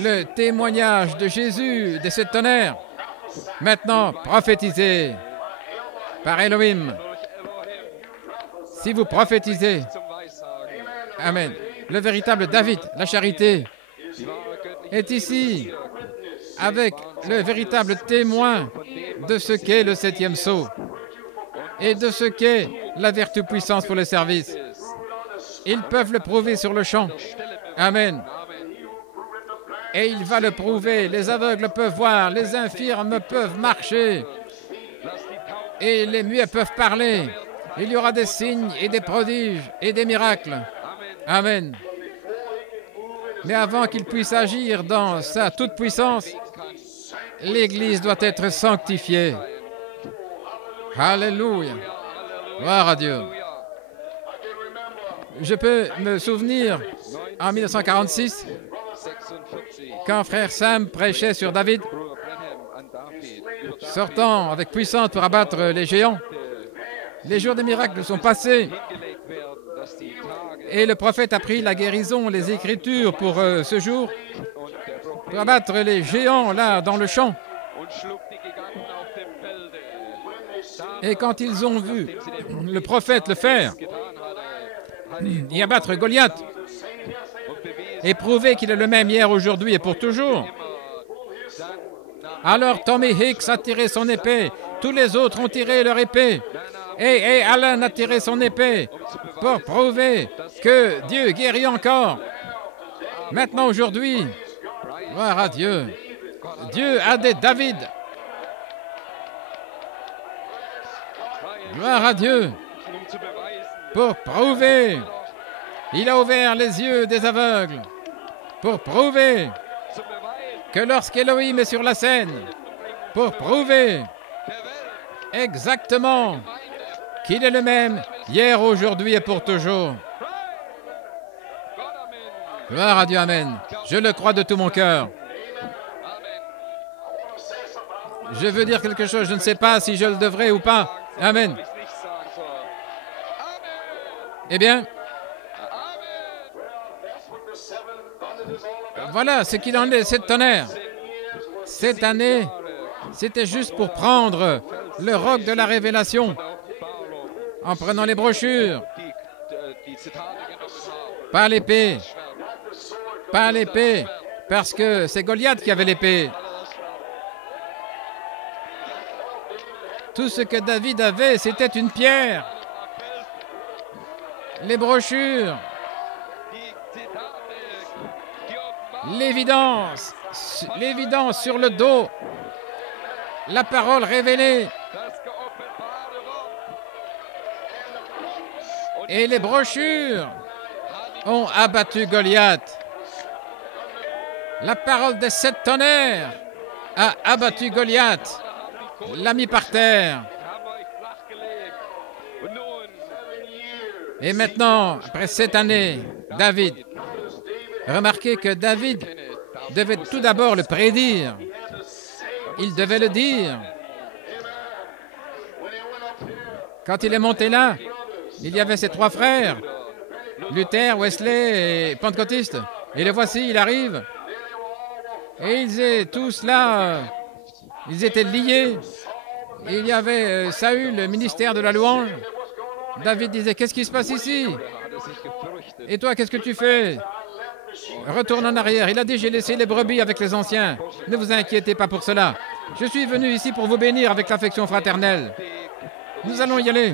le témoignage de Jésus, de ce tonnerre, maintenant prophétisez par Elohim. Si vous prophétisez, amen. Le véritable David, la charité, est ici avec le véritable témoin de ce qu'est le 7e sceau et de ce qu'est la vertu puissance pour le service. Ils peuvent le prouver sur le champ. Amen. Et il va le prouver. Les aveugles peuvent voir, les infirmes peuvent marcher et les muets peuvent parler. Il y aura des signes et des prodiges et des miracles. Amen. Mais avant qu'il puisse agir dans sa toute-puissance, l'Église doit être sanctifiée. Alléluia. Gloire à Dieu. Je peux me souvenir, en 1946, quand frère Sam prêchait sur David, sortant avec puissance pour abattre les géants. Les jours des miracles sont passés et le prophète a pris la guérison, les Écritures pour ce jour, pour abattre les géants là dans le champ. Et quand ils ont vu le prophète le faire et abattre Goliath et prouver qu'il est le même hier, aujourd'hui et pour toujours, alors Tommy Hicks a tiré son épée, tous les autres ont tiré leur épée. Et Alan a tiré son épée pour prouver que Dieu guérit encore. Maintenant, aujourd'hui, gloire à Dieu, Dieu a des David. Gloire à Dieu, pour prouver. Il a ouvert les yeux des aveugles pour prouver que lorsqu'Élohim est sur la scène, pour prouver exactement qu'il est le même, hier, aujourd'hui et pour toujours. Gloire à Dieu, amen. Je le crois de tout mon cœur. Je veux dire quelque chose, je ne sais pas si je le devrais ou pas. Amen. Eh bien, voilà ce qu'il en est, cette tonnerre. Cette année, c'était juste pour prendre le roc de la révélation. En prenant les brochures, pas l'épée, parce que c'est Goliath qui avait l'épée. Tout ce que David avait, c'était une pierre. Les brochures, l'évidence sur le dos, la parole révélée. Et les brochures ont abattu Goliath. La parole des 7 tonnerres a abattu Goliath, l'a mis par terre. Et maintenant, après 7 années, David, remarquez que David devait tout d'abord le prédire. Il devait le dire. Quand il est monté là, il y avait ses 3 frères Luther, Wesley et Pentecôtiste. Et le voici, il arrive. Et ils étaient tous là, ils étaient liés. Il y avait Saül, le ministère de la louange. David disait, qu'est-ce qui se passe ici? Et toi, qu'est-ce que tu fais? Retourne en arrière. Il a dit, j'ai laissé les brebis avec les anciens. Ne vous inquiétez pas pour cela. Je suis venu ici pour vous bénir avec l'affection fraternelle. Nous allons y aller.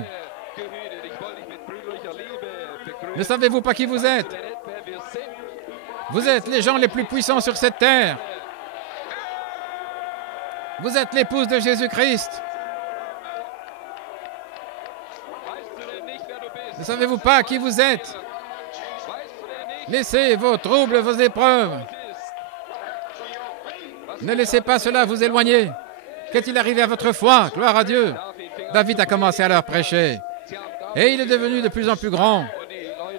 Ne savez-vous pas qui vous êtes? Vous êtes les gens les plus puissants sur cette terre. Vous êtes l'épouse de Jésus-Christ. Ne savez-vous pas qui vous êtes? Laissez vos troubles, vos épreuves. Ne laissez pas cela vous éloigner. Qu'est-il arrivé à votre foi? Gloire à Dieu. David a commencé à leur prêcher. Et il est devenu de plus en plus grand.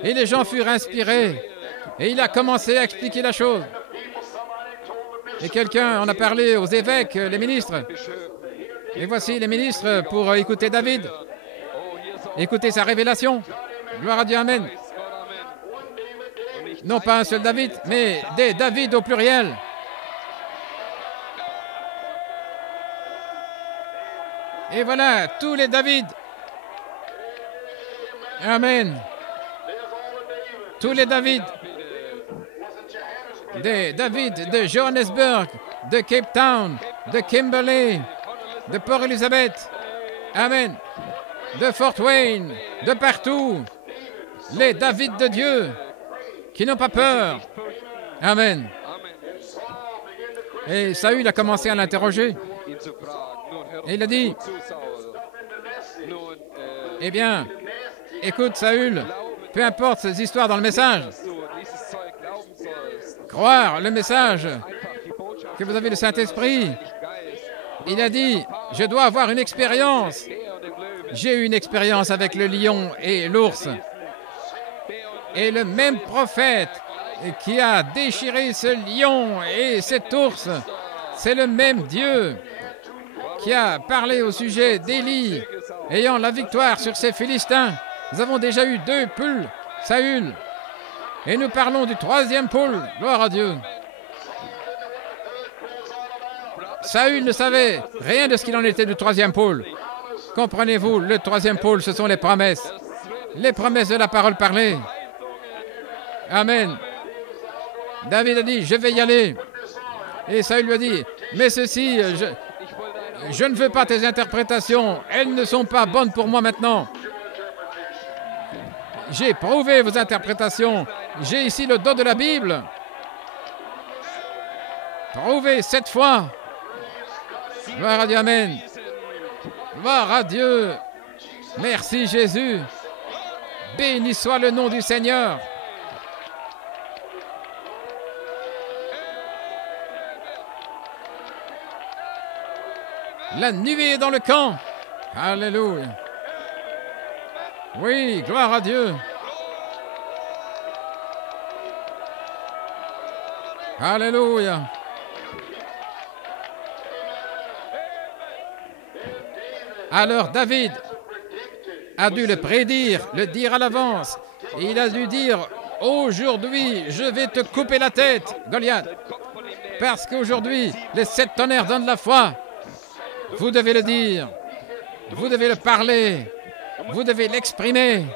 Et les gens furent inspirés. Et il a commencé à expliquer la chose. Et quelqu'un en a parlé aux évêques, les ministres. Et voici les ministres pour écouter David. Écouter sa révélation. Gloire à Dieu, amen. Non pas un seul David, mais des David au pluriel. Et voilà, tous les David. Amen. Tous les David. Des David de Johannesburg, de Cape Town, de Kimberley, de Port Elizabeth. Amen. De Fort Wayne, de partout. Les David de Dieu qui n'ont pas peur. Amen. Et Saül a commencé à l'interroger. Et il a dit, eh bien, écoute Saül, peu importe ces histoires dans le message, croire le message que vous avez le Saint-Esprit. Il a dit, je dois avoir une expérience. J'ai eu une expérience avec le lion et l'ours. Et le même prophète qui a déchiré ce lion et cet ours, c'est le même Dieu qui a parlé au sujet d'Élie, ayant la victoire sur ces Philistins. Nous avons déjà eu 2 poules, Saül, et nous parlons du 3e poule. Gloire à Dieu. Saül ne savait rien de ce qu'il en était du 3e pôle. Comprenez-vous, le 3e pôle, ce sont les promesses de la parole parlée. Amen. David a dit, je vais y aller. Et Saül lui a dit, mais ceci, je ne veux pas tes interprétations. Elles ne sont pas bonnes pour moi maintenant. J'ai prouvé vos interprétations. J'ai ici le dos de la Bible. Prouvez 7 fois. Gloire à Dieu, amen. Gloire à Dieu. Merci Jésus. Béni soit le nom du Seigneur. La nuée est dans le camp. Alléluia. Oui, gloire à Dieu. Alléluia. Alors David a dû le prédire, le dire à l'avance. Et il a dû dire, aujourd'hui, je vais te couper la tête, Goliath. Parce qu'aujourd'hui, les 7 tonnerres donnent la foi. Vous devez le dire. Vous devez le parler. Vous devez l'exprimer.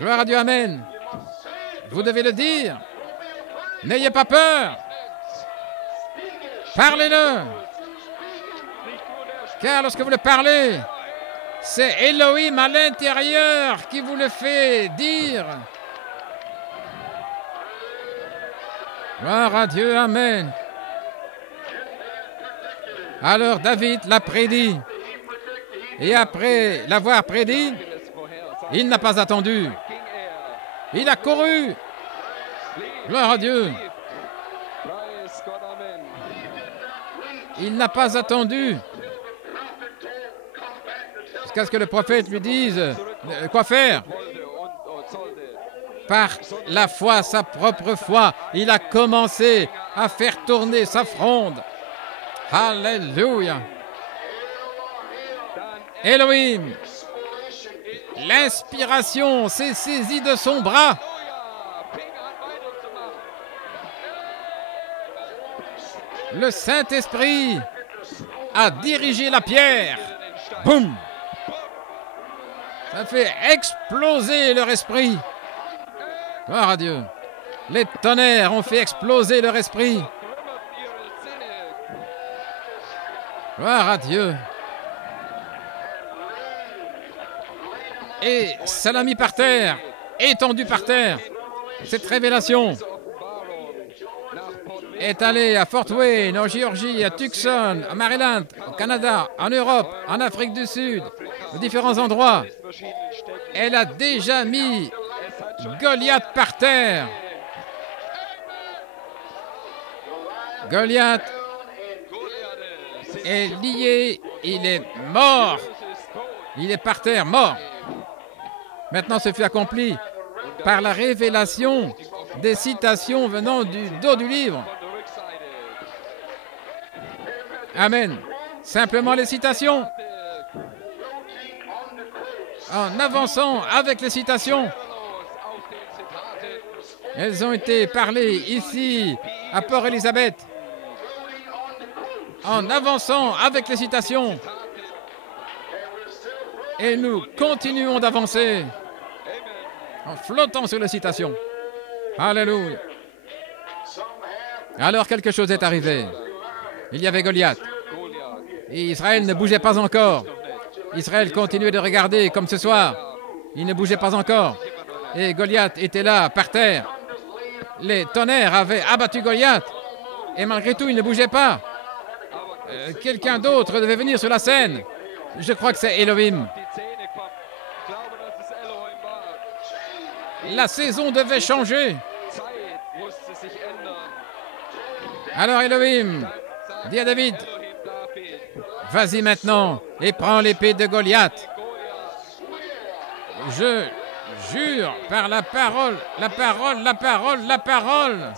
Gloire à Dieu, amen. Vous devez le dire. N'ayez pas peur. Parlez-le. Car lorsque vous le parlez, c'est Elohim à l'intérieur qui vous le fait dire. Gloire à Dieu, amen. Alors David l'a prédit. Et après l'avoir prédit, il n'a pas attendu. Il a couru. Gloire à Dieu. Il n'a pas attendu jusqu'à ce que le prophète lui dise quoi faire. Par la foi, sa propre foi, il a commencé à faire tourner sa fronde. Alléluia. Elohim, L'inspiration s'est saisie de son bras. Le Saint-Esprit a dirigé la pierre. Boum! Ça fait exploser leur esprit. Gloire à Dieu. Les tonnerres ont fait exploser leur esprit. Gloire à Dieu. Et ça l'a mis par terre, étendu par terre. Cette révélation est allée à Fort Wayne, en Géorgie, à Tucson, à Maryland, au Canada, en Europe, en Afrique du Sud, aux différents endroits. Elle a déjà mis Goliath par terre. Goliath est lié, il est mort. Il est par terre, mort. Maintenant, ce fut accompli par la révélation des citations venant du dos du livre. Amen. Simplement les citations. En avançant avec les citations. Elles ont été parlées ici, à Port-Élisabeth. En avançant avec les citations. Et nous continuons d'avancer en flottant sur les citations. Alléluia. Alors quelque chose est arrivé. Il y avait Goliath. Et Israël ne bougeait pas encore. Israël continuait de regarder comme ce soir. Il ne bougeait pas encore. Et Goliath était là, par terre. Les tonnerres avaient abattu Goliath. Et malgré tout, il ne bougeait pas. Quelqu'un d'autre devait venir sur la scène. Je crois que c'est Elohim. La saison devait changer. Alors Elohim dit à David, vas-y maintenant et prends l'épée de Goliath. Je jure par la parole, la parole, la parole, la parole.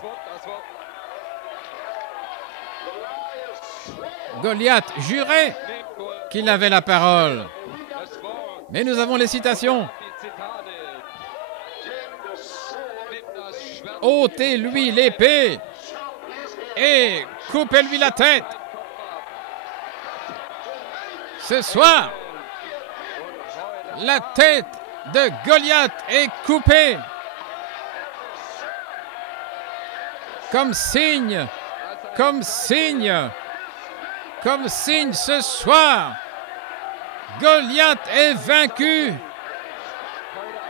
Goliath jurait qu'il avait la parole. Mais nous avons les citations. Ôtez-lui l'épée et coupez-lui la tête. Ce soir, la tête de Goliath est coupée. Comme signe, comme signe, comme signe ce soir, Goliath est vaincu.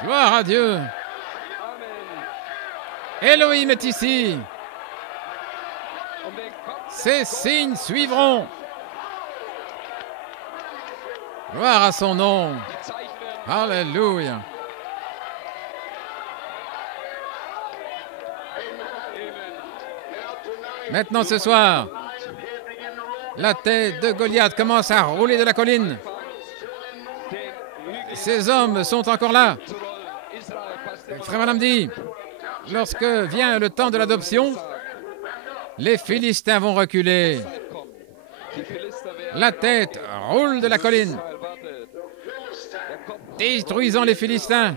Gloire à Dieu. Elohim est ici. Ces signes suivront. Gloire à son nom. Alléluia. Maintenant ce soir, la tête de Goliath commence à rouler de la colline. Ces hommes sont encore là. Frère Madame dit, lorsque vient le temps de l'adoption, les Philistins vont reculer. La tête roule de la colline, détruisant les Philistins.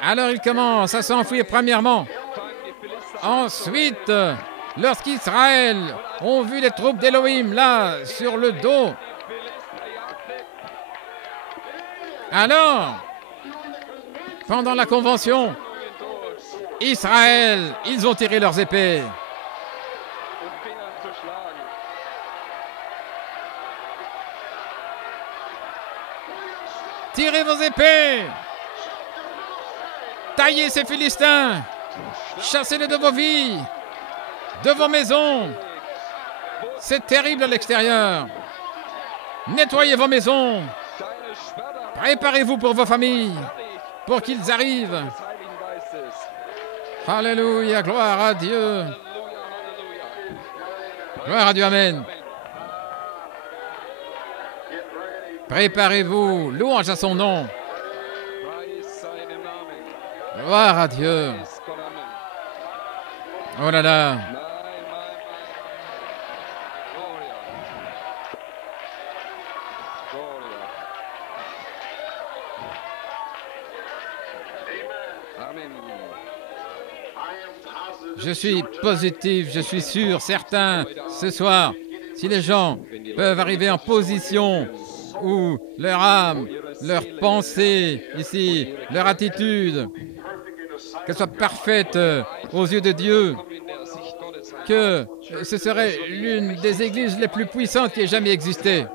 Alors ils commencent à s'enfuir premièrement. Ensuite, lorsqu'Israël ont vu les troupes d'Élohim là, sur le dos, alors, pendant la convention, Israël, ils ont tiré leurs épées. Tirez vos épées. Taillez ces Philistins. Chassez-les de vos vies, de vos maisons. C'est terrible à l'extérieur. Nettoyez vos maisons. Préparez-vous pour vos familles, pour qu'ils arrivent. Alléluia, gloire à Dieu. Gloire à Dieu, amen. Préparez-vous, louange à son nom. Gloire à Dieu. Oh là là. Je suis positif, je suis sûr, certain, ce soir, si les gens peuvent arriver en position où leur âme, leur pensée, ici, leur attitude, qu'elle soit parfaite aux yeux de Dieu, que ce serait l'une des églises les plus puissantes qui ait jamais existé.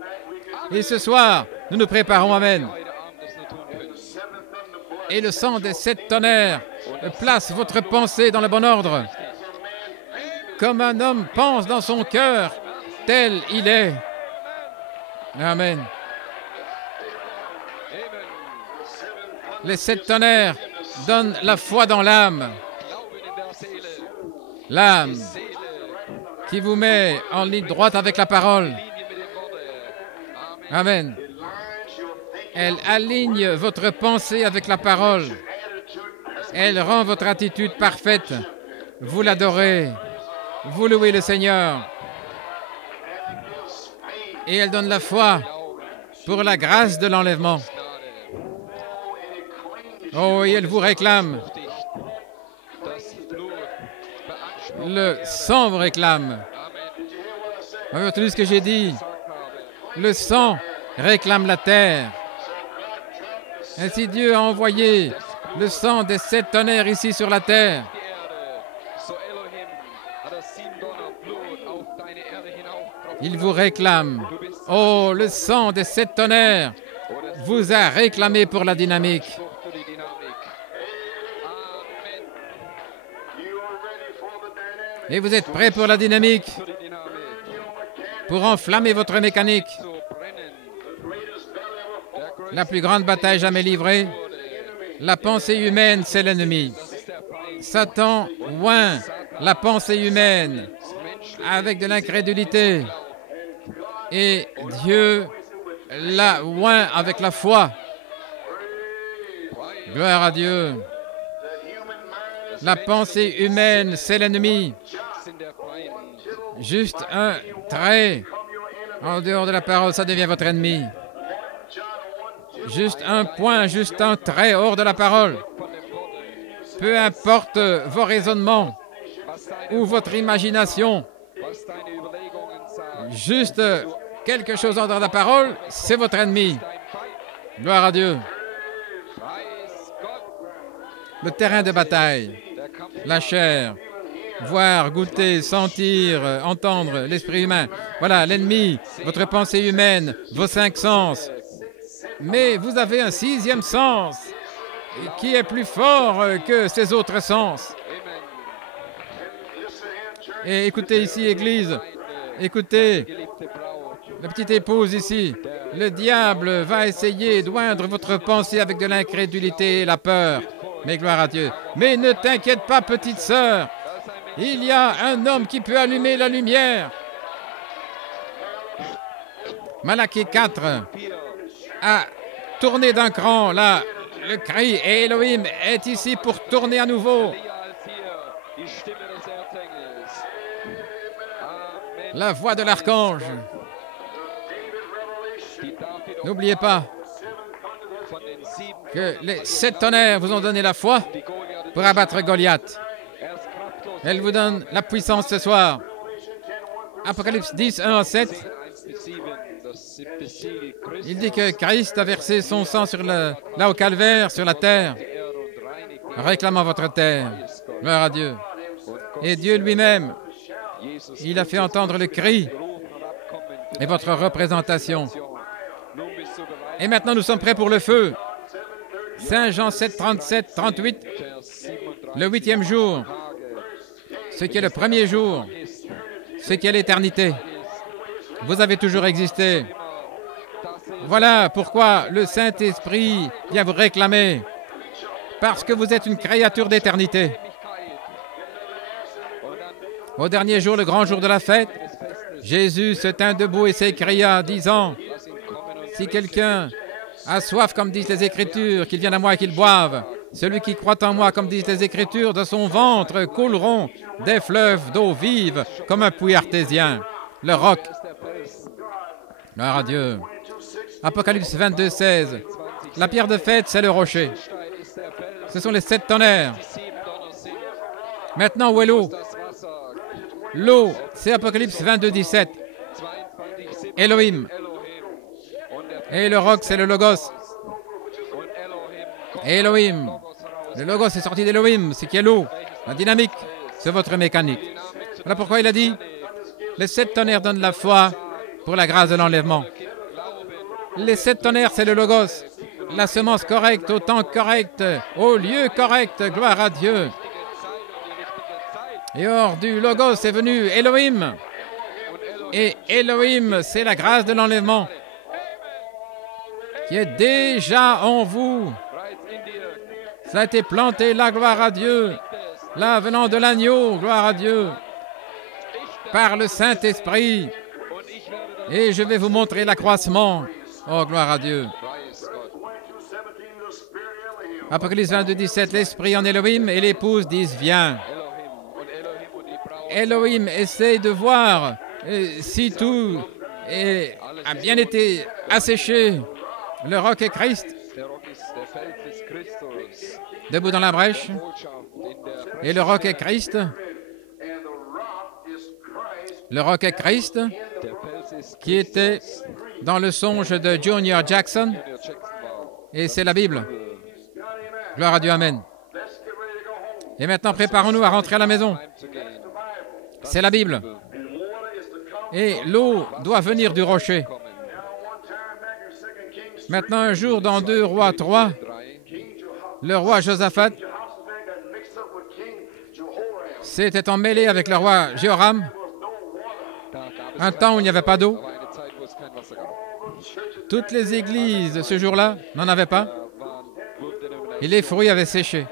Et ce soir, nous nous préparons, Amen. Et le sang des 7 tonnerres place votre pensée dans le bon ordre. Comme un homme pense dans son cœur, tel il est. Amen. Les 7 tonnerres donnent la foi dans l'âme. L'âme qui vous met en ligne droite avec la parole. Amen. Elle aligne votre pensée avec la parole. Elle rend votre attitude parfaite. Vous l'adorez. Vous louez le Seigneur. Et elle donne la foi pour la grâce de l'enlèvement. Oh, et elle vous réclame. Le sang vous réclame. Vous avez entendu ce que j'ai dit? Le sang réclame la terre. Ainsi Dieu a envoyé le sang des 7 tonnerres ici sur la terre. Il vous réclame. Oh, le sang des 7 tonnerres vous a réclamé pour la dynamique. Et vous êtes prêts pour la dynamique, pour enflammer votre mécanique. La plus grande bataille jamais livrée, la pensée humaine, c'est l'ennemi. Satan oint la pensée humaine avec de l'incrédulité. Et Dieu la oint avec la foi. Gloire à Dieu. La pensée humaine, c'est l'ennemi. Juste un trait en dehors de la parole, ça devient votre ennemi. Juste un point, juste un trait hors de la parole. Peu importe vos raisonnements ou votre imagination, juste quelque chose hors de la parole, c'est votre ennemi. Gloire à Dieu. Le terrain de bataille, la chair, voir, goûter, sentir, entendre, l'esprit humain. Voilà, l'ennemi, votre pensée humaine, vos 5 sens. Mais vous avez un 6e sens qui est plus fort que ces autres sens. Et écoutez ici, Église, écoutez, la petite épouse ici, le diable va essayer d'oindre votre pensée avec de l'incrédulité et la peur. Mais gloire à Dieu. Mais ne t'inquiète pas, petite sœur, il y a un homme qui peut allumer la lumière. Malachie 4 a tourné d'un cran, là, le cri, et Elohim est ici pour tourner à nouveau. La voix de l'archange. N'oubliez pas que les 7 tonnerres vous ont donné la foi pour abattre Goliath. Elle vous donne la puissance ce soir. Apocalypse 10, 1 à 7. Il dit que Christ a versé son sang là au calvaire, sur la terre, réclamant votre terre. Gloire à Dieu. Et Dieu lui-même, il a fait entendre le cri et votre représentation. Et maintenant, nous sommes prêts pour le feu. Saint Jean 7, 37, 38, le 8e jour, ce qui est le premier jour, ce qui est l'éternité. Vous avez toujours existé. Voilà pourquoi le Saint-Esprit vient vous réclamer, parce que vous êtes une créature d'éternité. Au dernier jour, le grand jour de la fête, Jésus se tint debout et s'écria, disant, « Si quelqu'un a soif, comme disent les Écritures, qu'il vienne à moi et qu'il boive. Celui qui croit en moi, comme disent les Écritures, de son ventre couleront des fleuves d'eau vive, comme un puits artésien. » Le roc. Gloire à Dieu. Apocalypse 22, 16. La pierre de fête, c'est le rocher. Ce sont les 7 tonnerres. Maintenant, où est l'eau? L'eau, c'est Apocalypse 22, 17. Elohim. Et le roc, c'est le Logos. Elohim. Le Logos est sorti d'Elohim, c'est qui est l'eau. La dynamique, c'est votre mécanique. Voilà pourquoi il a dit, les 7 tonnerres donnent la foi pour la grâce de l'enlèvement. Les 7 tonnerres, c'est le Logos. La semence correcte, au temps correct, au lieu correct, gloire à Dieu. Et hors du Logos est venu Elohim. Et Elohim, c'est la grâce de l'enlèvement qui est déjà en vous. Ça a été planté, la gloire à Dieu. Là, venant de l'agneau, gloire à Dieu, par le Saint-Esprit. Et je vais vous montrer l'accroissement. Oh, gloire à Dieu. Apocalypse 22, 17, l'Esprit en Elohim et l'épouse disent, viens. Elohim essaie de voir si tout a bien été asséché. Le roc est Christ. Debout dans la brèche. Et le roc est Christ. Le roc est Christ qui était dans le songe de Junior Jackson. Et c'est la Bible. Gloire à Dieu, amen. Et maintenant, préparons-nous à rentrer à la maison. C'est la Bible. Et l'eau doit venir du rocher. Maintenant, un jour, dans 2 Rois 3, le roi Josaphat s'était emmêlé avec le roi Jéhoram. Un temps où il n'y avait pas d'eau. Toutes les églises, ce jour-là, n'en avaient pas. Et les fruits avaient séché.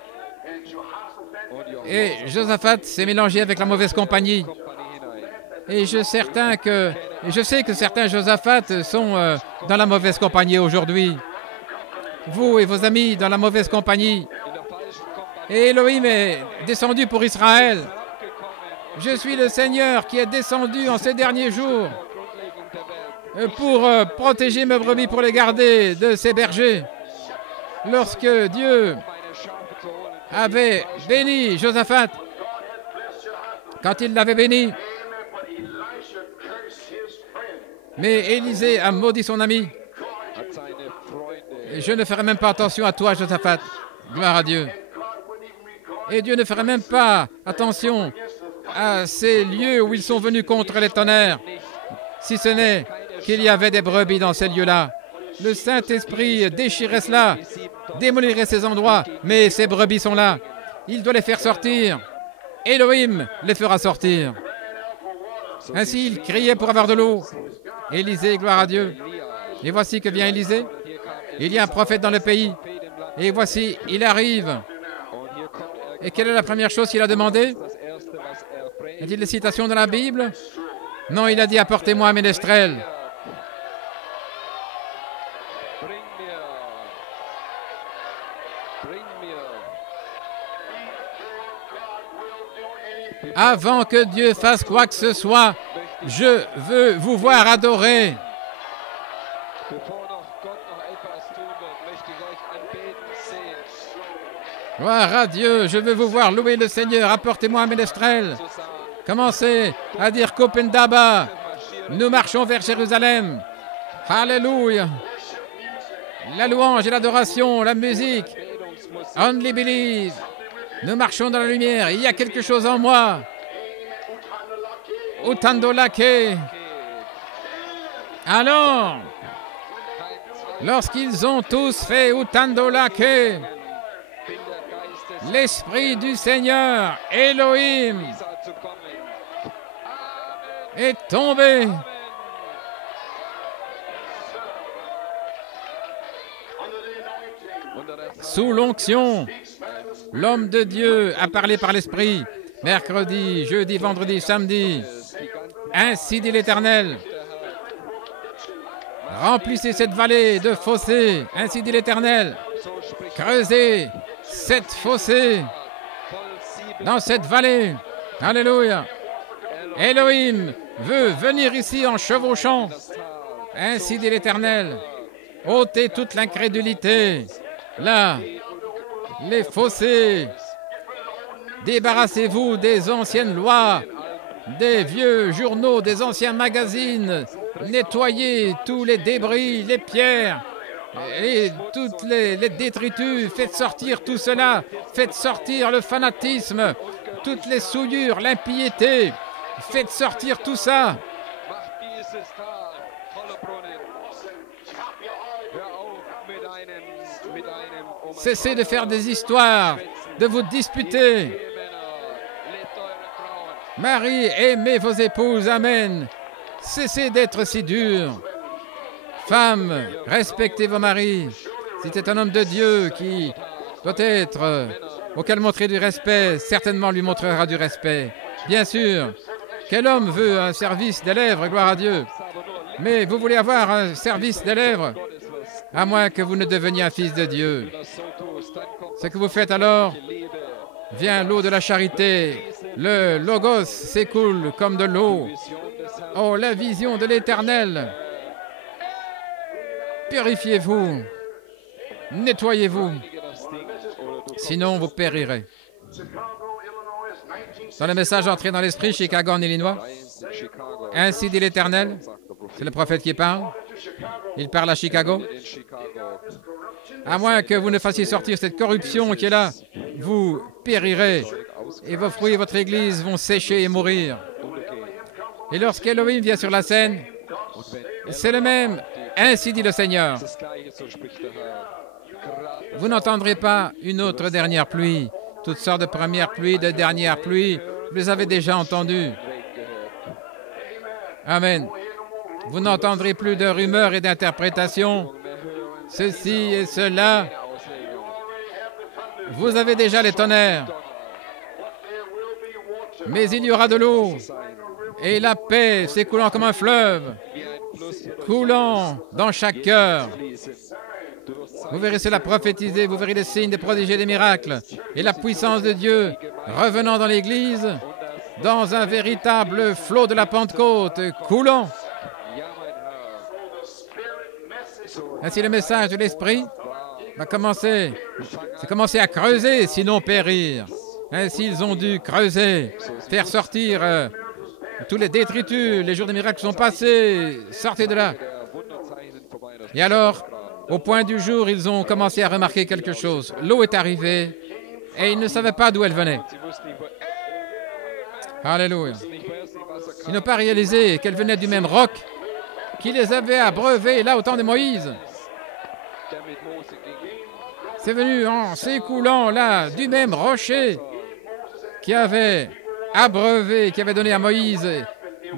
Et Josaphat s'est mélangé avec la mauvaise compagnie. Et je sais que certains Josaphats sont dans la mauvaise compagnie aujourd'hui. Vous et vos amis dans la mauvaise compagnie. Et Elohim est descendu pour Israël. Je suis le Seigneur qui est descendu en ces derniers jours pour protéger mes brebis, pour les garder de ces bergers. Lorsque Dieu avait béni Josaphat, quand il l'avait béni, mais Élisée a maudit son ami. Je ne ferai même pas attention à toi, Josaphat. Gloire à Dieu. Et Dieu ne ferait même pas attention à ces lieux où ils sont venus contre les tonnerres, si ce n'est qu'il y avait des brebis dans ces lieux-là. Le Saint-Esprit déchirait cela, démolirait ces endroits, mais ces brebis sont là. Il doit les faire sortir. Elohim les fera sortir. Ainsi, il criait pour avoir de l'eau. Élisée, gloire à Dieu. Et voici que vient Élisée. Il y a un prophète dans le pays. Et voici, il arrive. Et quelle est la première chose qu'il a demandé? A-t-il des citations dans la Bible? Non, il a dit, apportez-moi un ménestrel. Avant que Dieu fasse quoi que ce soit, je veux vous voir adorer. Gloire à Dieu, je veux vous voir louer le Seigneur. Apportez-moi un ménestrel. Commencez à dire Kopendaba. Nous marchons vers Jérusalem. Alléluia. La louange et l'adoration, la musique. Only believe. Nous marchons dans la lumière. Il y a quelque chose en moi. Utandolake. Alors, lorsqu'ils ont tous fait Utandolake, l'Esprit du Seigneur, Elohim, est tombé. Sous l'onction, l'homme de Dieu a parlé par l'Esprit, mercredi, jeudi, vendredi, samedi. Ainsi dit l'Éternel. Remplissez cette vallée de fossés, ainsi dit l'Éternel. Creusez cette fossée dans cette vallée. Alléluia. Elohim veut venir ici en chevauchant. Ainsi dit l'Éternel. ôtez toute l'incrédulité. Là, les fossés Débarrassez-vous des anciennes lois, des vieux journaux, des anciens magazines. Nettoyez tous les débris, les pierres et toutes les détritus. Faites sortir tout cela. Faites sortir le fanatisme, toutes les souillures, l'impiété. Faites sortir tout ça. Cessez de faire des histoires, de vous disputer. Marie, aimez vos épouses, amen. Cessez d'être si dur. Femmes, respectez vos maris. Si c'est un homme de Dieu qui doit être, auquel montrer du respect, certainement lui montrera du respect. Bien sûr, quel homme veut un service des lèvres, gloire à Dieu. Mais vous voulez avoir un service des lèvres, à moins que vous ne deveniez un fils de Dieu. Ce que vous faites alors, vient l'eau de la charité. Le logos s'écoule comme de l'eau. Oh, la vision de l'Éternel. Purifiez-vous. Nettoyez-vous. Sinon, vous périrez. Dans le message entré dans l'esprit, Chicago en Illinois, ainsi dit l'Éternel, c'est le prophète qui parle. Il parle à Chicago. À moins que vous ne fassiez sortir cette corruption qui est là, vous périrez et vos fruits et votre Église vont sécher et mourir. Et lorsqu'Élohim vient sur la scène, c'est le même, ainsi dit le Seigneur. Vous n'entendrez pas une autre dernière pluie, toutes sortes de premières pluies, de dernières pluies, vous les avez déjà entendues. Amen. Vous n'entendrez plus de rumeurs et d'interprétations, ceci et cela. Vous avez déjà les tonnerres. Mais il y aura de l'eau et la paix s'écoulant comme un fleuve, coulant dans chaque cœur. Vous verrez cela prophétisé, vous verrez des signes, des prodiges et des miracles, et la puissance de Dieu revenant dans l'Église, dans un véritable flot de la Pentecôte, coulant. Ainsi, le message de l'Esprit va commencer à creuser, sinon périr. Ainsi, ils ont dû creuser, faire sortir tous les détritus, les jours des miracles sont passés, sortez de là. Et alors, au point du jour, ils ont commencé à remarquer quelque chose. L'eau est arrivée et ils ne savaient pas d'où elle venait. Alléluia. Ils n'ont pas réalisé qu'elle venait du même roc qui les avait abreuvés là au temps de Moïse. C'est venu en s'écoulant là du même rocher qui avait abreuvé, qui avait donné à Moïse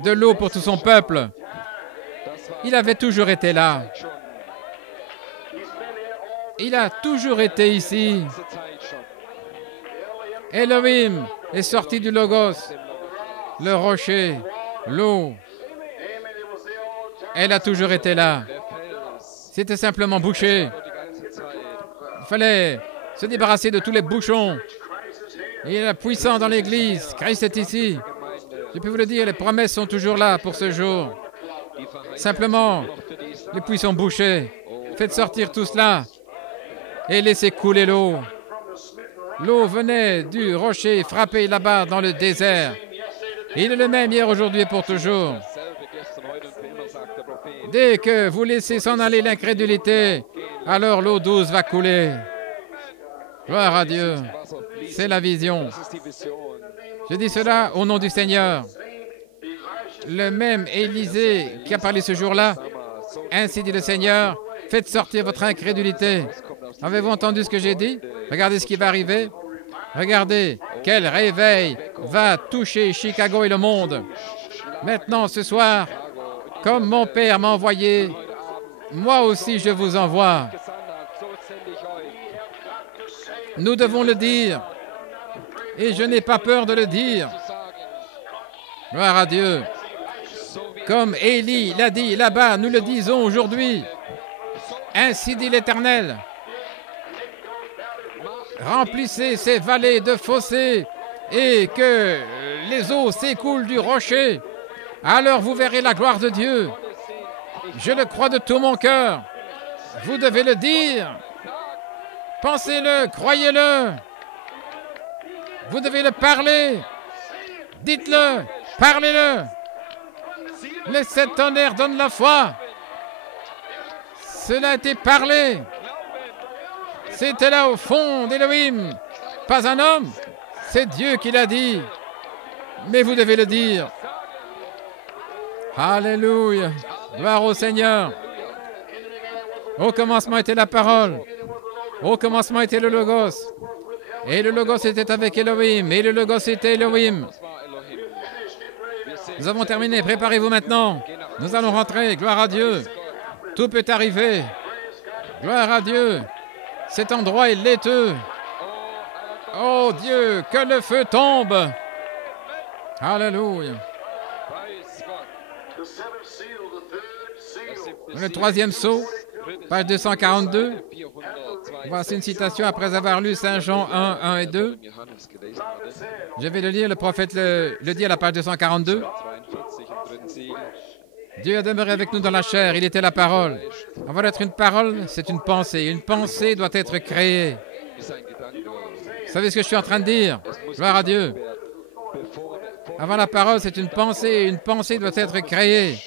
de l'eau pour tout son peuple. Il avait toujours été là. Il a toujours été ici. Elohim est sorti du Logos, le rocher, l'eau. Elle a toujours été là. C'était simplement bouché. Il fallait se débarrasser de tous les bouchons. Il est puissant dans l'Église. Christ est ici. Je peux vous le dire, les promesses sont toujours là pour ce jour. Simplement, les puits sont bouchés. Faites sortir tout cela et laissez couler l'eau. L'eau venait du rocher frappé là-bas dans le désert. Il est le même hier, aujourd'hui et pour toujours. Dès que vous laissez s'en aller l'incrédulité, alors l'eau douce va couler. Gloire à Dieu. C'est la vision. Je dis cela au nom du Seigneur. Le même Élisée qui a parlé ce jour-là, ainsi dit le Seigneur, faites sortir votre incrédulité. Avez-vous entendu ce que j'ai dit? Regardez ce qui va arriver. Regardez quel réveil va toucher Chicago et le monde. Maintenant, ce soir, comme mon Père m'a envoyé, moi aussi je vous envoie. Nous devons le dire. Et je n'ai pas peur de le dire. Gloire à Dieu. Comme Élie l'a dit là-bas, nous le disons aujourd'hui. Ainsi dit l'Éternel. Remplissez ces vallées de fossés et que les eaux s'écoulent du rocher. Alors vous verrez la gloire de Dieu. Je le crois de tout mon cœur. Vous devez le dire. Pensez-le, croyez-le. Vous devez le parler. Dites-le, parlez-le. Les 7 tonnerres donnent la foi. Cela a été parlé. C'était là au fond d'Élohim. Pas un homme, c'est Dieu qui l'a dit. Mais vous devez le dire. Alléluia. Gloire au Seigneur. Au commencement était la parole. Au commencement était le Logos. Et le Logos était avec Elohim. Et le Logos était Elohim. Nous avons terminé. Préparez-vous maintenant. Nous allons rentrer. Gloire à Dieu. Tout peut arriver. Gloire à Dieu. Cet endroit est laiteux. Oh Dieu, que le feu tombe. Alléluia. Le 3e sceau, page 242. Voici une citation après avoir lu Saint Jean 1, 1 et 2. Je vais le lire, le prophète le dit à la page 242. Dieu a demeuré avec nous dans la chair, il était la parole. Avant d'être une parole, c'est une pensée. Une pensée doit être créée. Vous savez ce que je suis en train de dire? Gloire à Dieu. Avant la parole, c'est une pensée, et une pensée doit être créée.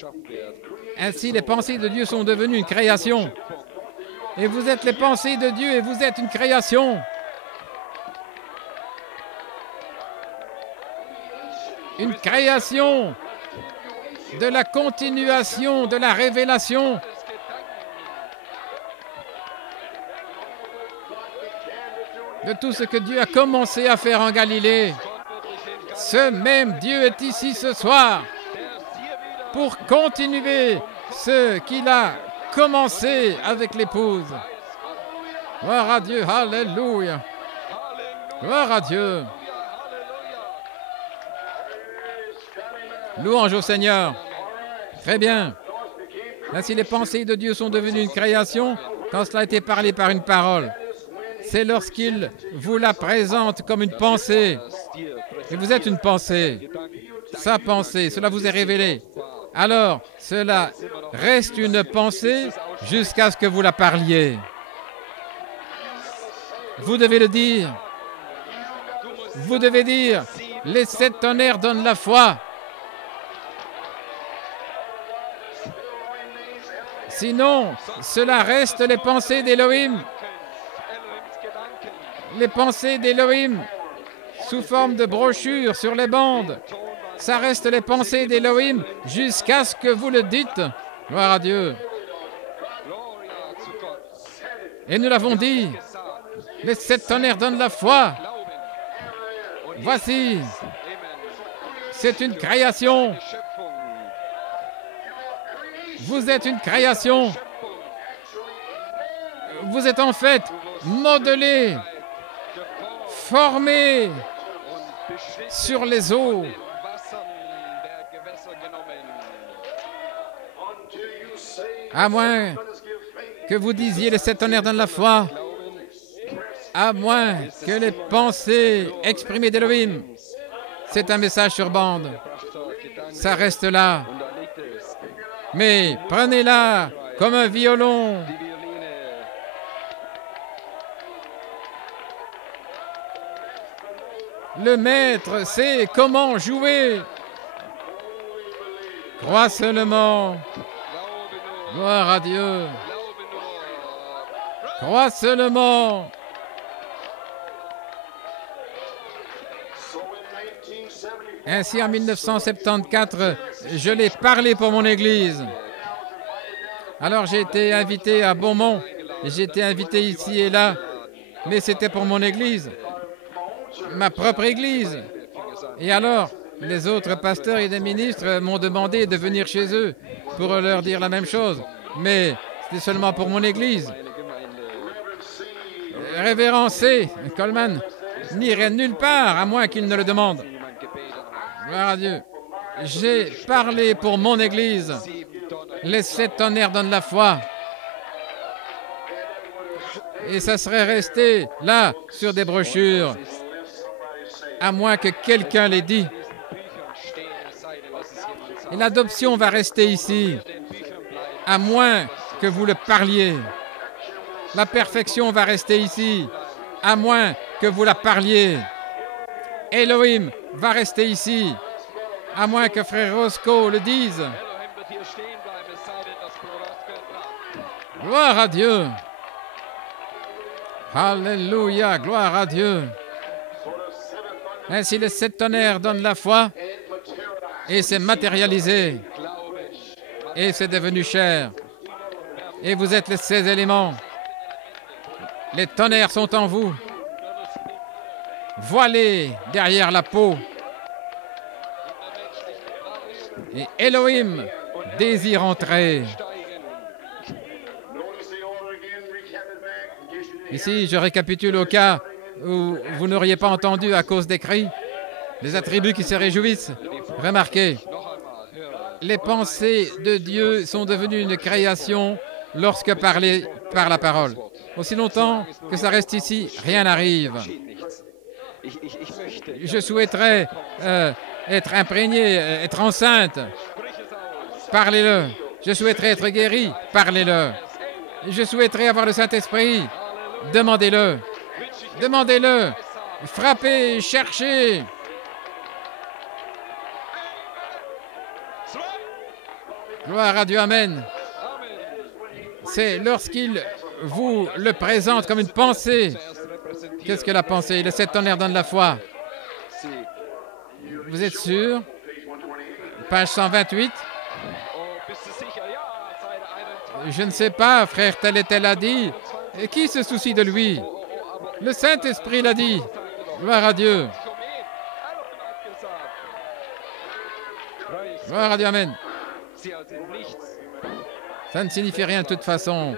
Ainsi, les pensées de Dieu sont devenues une création. Et vous êtes les pensées de Dieu et vous êtes une création. Une création de la continuation, de la révélation. De tout ce que Dieu a commencé à faire en Galilée. Ce même Dieu est ici ce soir pour continuer ce qu'il a commencé avec l'épouse. Gloire à Dieu, alléluia. Gloire à Dieu. Louange au Seigneur. Très bien. Ainsi, les pensées de Dieu sont devenues une création quand cela a été parlé par une parole. C'est lorsqu'il vous la présente comme une pensée. Et vous êtes une pensée. Sa pensée, cela vous est révélé. Alors, cela reste une pensée jusqu'à ce que vous la parliez. Vous devez le dire. Vous devez dire, les 7 tonnerres donnent la foi. Sinon, cela reste les pensées d'Élohim. Les pensées d'Élohim sous forme de brochures sur les bandes. Ça reste les pensées d'Élohim jusqu'à ce que vous le dites. Gloire à Dieu. Et nous l'avons dit, les 7 tonnerres donnent la foi. Voici, c'est une création. Vous êtes une création. Vous êtes en fait modelé, formé sur les eaux. À moins que vous disiez les 7 tonnerres donnent la foi, à moins que les pensées exprimées d'Elohim, c'est un message sur bande, ça reste là. Mais prenez-la comme un violon. Le maître sait comment jouer. Crois seulement. Gloire à Dieu. Crois seulement. Ainsi, en 1974, je l'ai parlé pour mon Église. Alors, j'ai été invité à Beaumont. J'ai été invité ici et là. Mais c'était pour mon Église. Ma propre Église. Et alors, les autres pasteurs et des ministres m'ont demandé de venir chez eux pour leur dire la même chose. Mais c'était seulement pour mon Église. Révérend C. Coleman n'irait nulle part à moins qu'il ne le demande. Gloire à Dieu. J'ai parlé pour mon Église. Les 7 tonnerres donnent la foi. Et ça serait resté là, sur des brochures, à moins que quelqu'un l'ait dit. Et l'adoption va rester ici, à moins que vous le parliez. La perfection va rester ici, à moins que vous la parliez. Elohim va rester ici, à moins que frère Roscoe le dise. Gloire à Dieu. Alléluia, gloire à Dieu. Ainsi les 7 tonnerres donnent la foi et c'est matérialisé et c'est devenu chair. Et vous êtes les 16 éléments. Les tonnerres sont en vous, voilés derrière la peau. Et Elohim désire entrer. Ici, je récapitule au cas où vous n'auriez pas entendu à cause des cris, les attributs qui se réjouissent. Remarquez, les pensées de Dieu sont devenues une création lorsque parlées par la parole. Aussi longtemps que ça reste ici, rien n'arrive. Je souhaiterais être imprégné, être enceinte. Parlez-le. Je souhaiterais être guéri. Parlez-le. Je souhaiterais avoir le Saint-Esprit. Demandez-le. Demandez-le. Frappez, cherchez. Gloire à Dieu, Amen. C'est lorsqu'il vous le présente comme une pensée. Qu'est-ce que la pensée? Les 7 tonnerres donnent la foi. Vous êtes sûr? Page 128. Je ne sais pas, frère tel et tel a dit. Et qui se soucie de lui? Le Saint-Esprit l'a dit. Gloire à Dieu. Gloire à Dieu, Amen. Ça ne signifie rien de toute façon.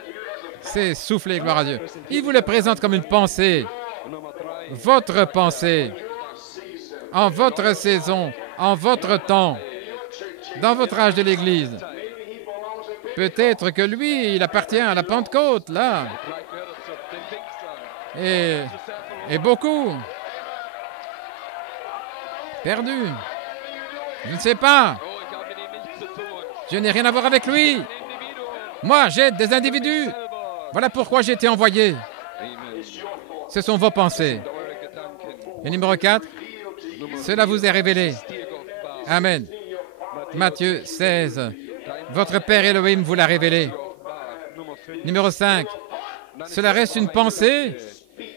C'est souffler, gloire à Dieu. Il vous le présente comme une pensée. Votre pensée. En votre saison. En votre temps. Dans votre âge de l'Église. Peut-être que lui, il appartient à la Pentecôte, là. Et beaucoup. Perdu. Je ne sais pas. Je n'ai rien à voir avec lui. Moi, j'aide des individus. Voilà pourquoi j'ai été envoyé. Ce sont vos pensées. Et numéro 4, cela vous est révélé. Amen. Matthieu 16. Votre Père Elohim vous l'a révélé. Numéro 5. Cela reste une pensée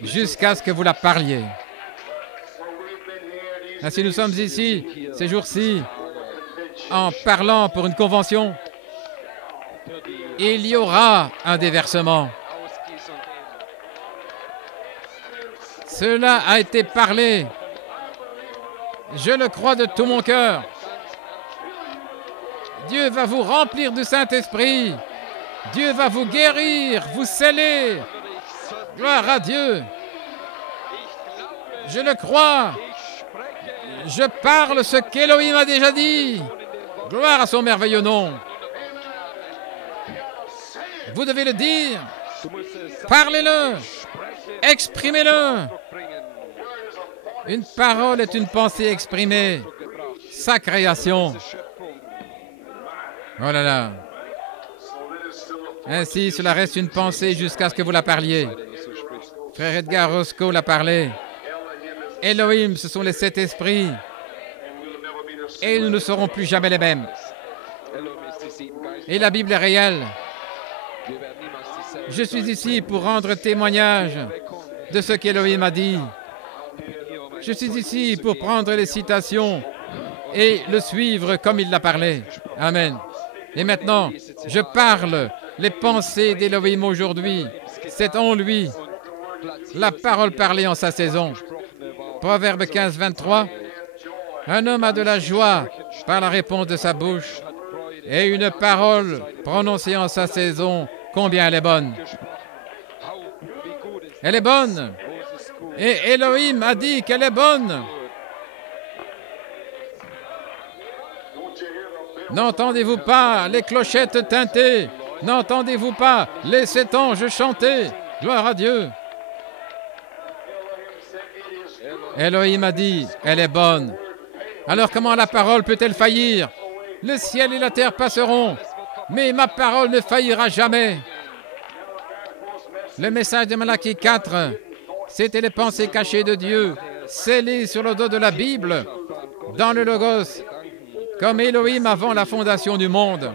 jusqu'à ce que vous la parliez. Ainsi, nous sommes ici, ces jours-ci, en parlant pour une convention. Il y aura un déversement. Cela a été parlé. Je le crois de tout mon cœur. Dieu va vous remplir du Saint-Esprit. Dieu va vous guérir, vous sceller. Gloire à Dieu. Je le crois. Je parle ce qu'Élohim a déjà dit. Gloire à son merveilleux nom. Vous devez le dire. Parlez-le. Exprimez-le. Une parole est une pensée exprimée. Sa création. Oh là là. Ainsi, cela reste une pensée jusqu'à ce que vous la parliez. Frère Edgar Roscoe l'a parlé. Elohim, ce sont les 7 esprits. Et nous ne serons plus jamais les mêmes. Et la Bible est réelle. Je suis ici pour rendre témoignage de ce qu'Elohim a dit. Je suis ici pour prendre les citations et le suivre comme il l'a parlé. Amen. Et maintenant, je parle les pensées d'Elohim aujourd'hui. C'est en lui, la parole parlée en sa saison. Proverbe 15, 23. Un homme a de la joie par la réponse de sa bouche et une parole prononcée en sa saison, combien elle est bonne. Elle est bonne. Et Elohim a dit qu'elle est bonne. N'entendez-vous pas les clochettes tintées? N'entendez-vous pas les 7 anges chanter? Gloire à Dieu. Elohim a dit, elle est bonne. Alors comment la parole peut-elle faillir? Le ciel et la terre passeront, mais ma parole ne faillira jamais. Le message de Malachie 4, c'était les pensées cachées de Dieu scellés sur le dos de la Bible, dans le Logos, comme Elohim avant la fondation du monde.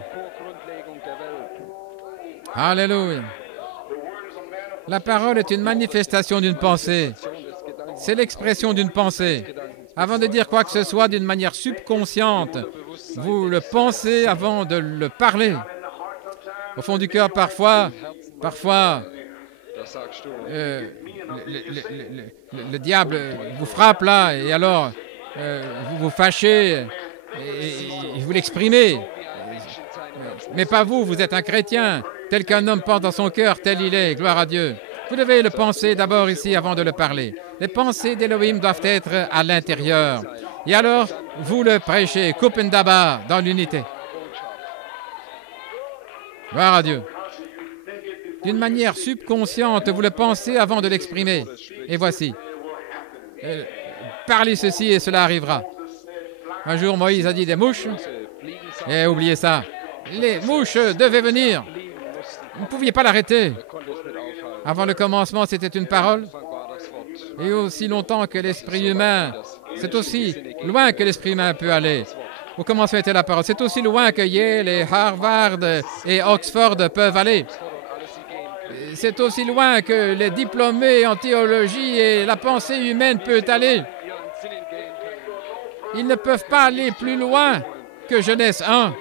Alléluia. La parole est une manifestation d'une pensée. C'est l'expression d'une pensée. Avant de dire quoi que ce soit d'une manière subconsciente, vous le pensez avant de le parler. Au fond du cœur, parfois, le diable vous frappe là, et alors vous vous fâchez et vous l'exprimez. Mais pas vous, vous êtes un chrétien. Tel qu'un homme pense dans son cœur, tel il est, gloire à Dieu. Vous devez le penser d'abord ici avant de le parler. Les pensées d'Elohim doivent être à l'intérieur. Et alors, vous le prêchez, Kupendaba, dans l'unité. Gloire à Dieu. D'une manière subconsciente, vous le pensez avant de l'exprimer. Et voici. Parlez ceci et cela arrivera. Un jour, Moïse a dit des mouches. Et oubliez ça. Les mouches devaient venir. Vous ne pouviez pas l'arrêter. Avant le commencement, c'était une parole. Et aussi longtemps que l'esprit humain, c'est aussi loin que l'esprit humain peut aller. Au commencement était la parole. C'est aussi loin que Yale et Harvard et Oxford peuvent aller. C'est aussi loin que les diplômés en théologie et la pensée humaine peuvent aller. Ils ne peuvent pas aller plus loin que Genèse 1.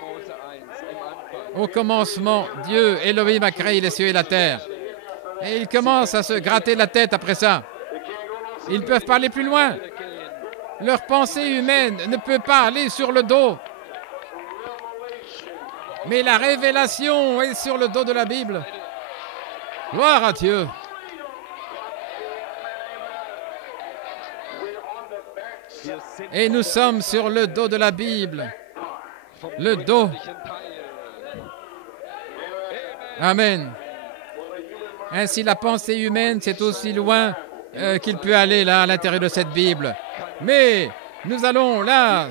Au commencement, Dieu, Elohim, a créé les cieux et la terre. Et ils commencent à se gratter la tête après ça. Ils ne peuvent pas aller plus loin. Leur pensée humaine ne peut pas aller sur le dos. Mais la révélation est sur le dos de la Bible. Gloire à Dieu. Et nous sommes sur le dos de la Bible. Le dos. Amen. Ainsi, la pensée humaine, c'est aussi loin qu'il peut aller là, à l'intérieur de cette Bible. Mais nous allons là,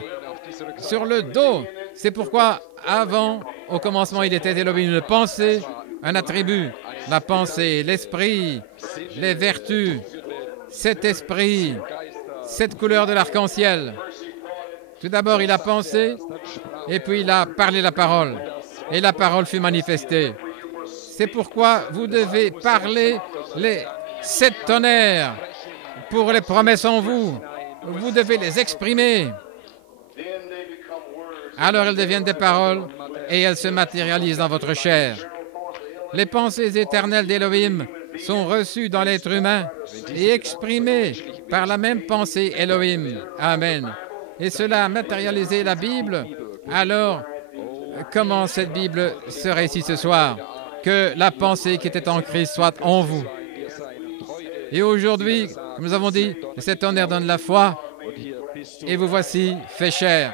sur le dos. C'est pourquoi, avant, au commencement, il était Elohim, une pensée, un attribut. La pensée, l'esprit, les vertus, cet esprit, cette couleur de l'arc-en-ciel. Tout d'abord, il a pensé, et puis il a parlé la parole. Et la parole fut manifestée. C'est pourquoi vous devez parler les 7 tonnerres pour les promesses en vous. Vous devez les exprimer. Alors elles deviennent des paroles et elles se matérialisent dans votre chair. Les pensées éternelles d'Elohim sont reçues dans l'être humain et exprimées par la même pensée Elohim. Amen. Et cela a matérialisé la Bible. Alors, comment cette Bible serait ici ce soir? Que la pensée qui était en Christ soit en vous. Et aujourd'hui, comme nous avons dit, cet honneur donne la foi, et vous voici fait chair.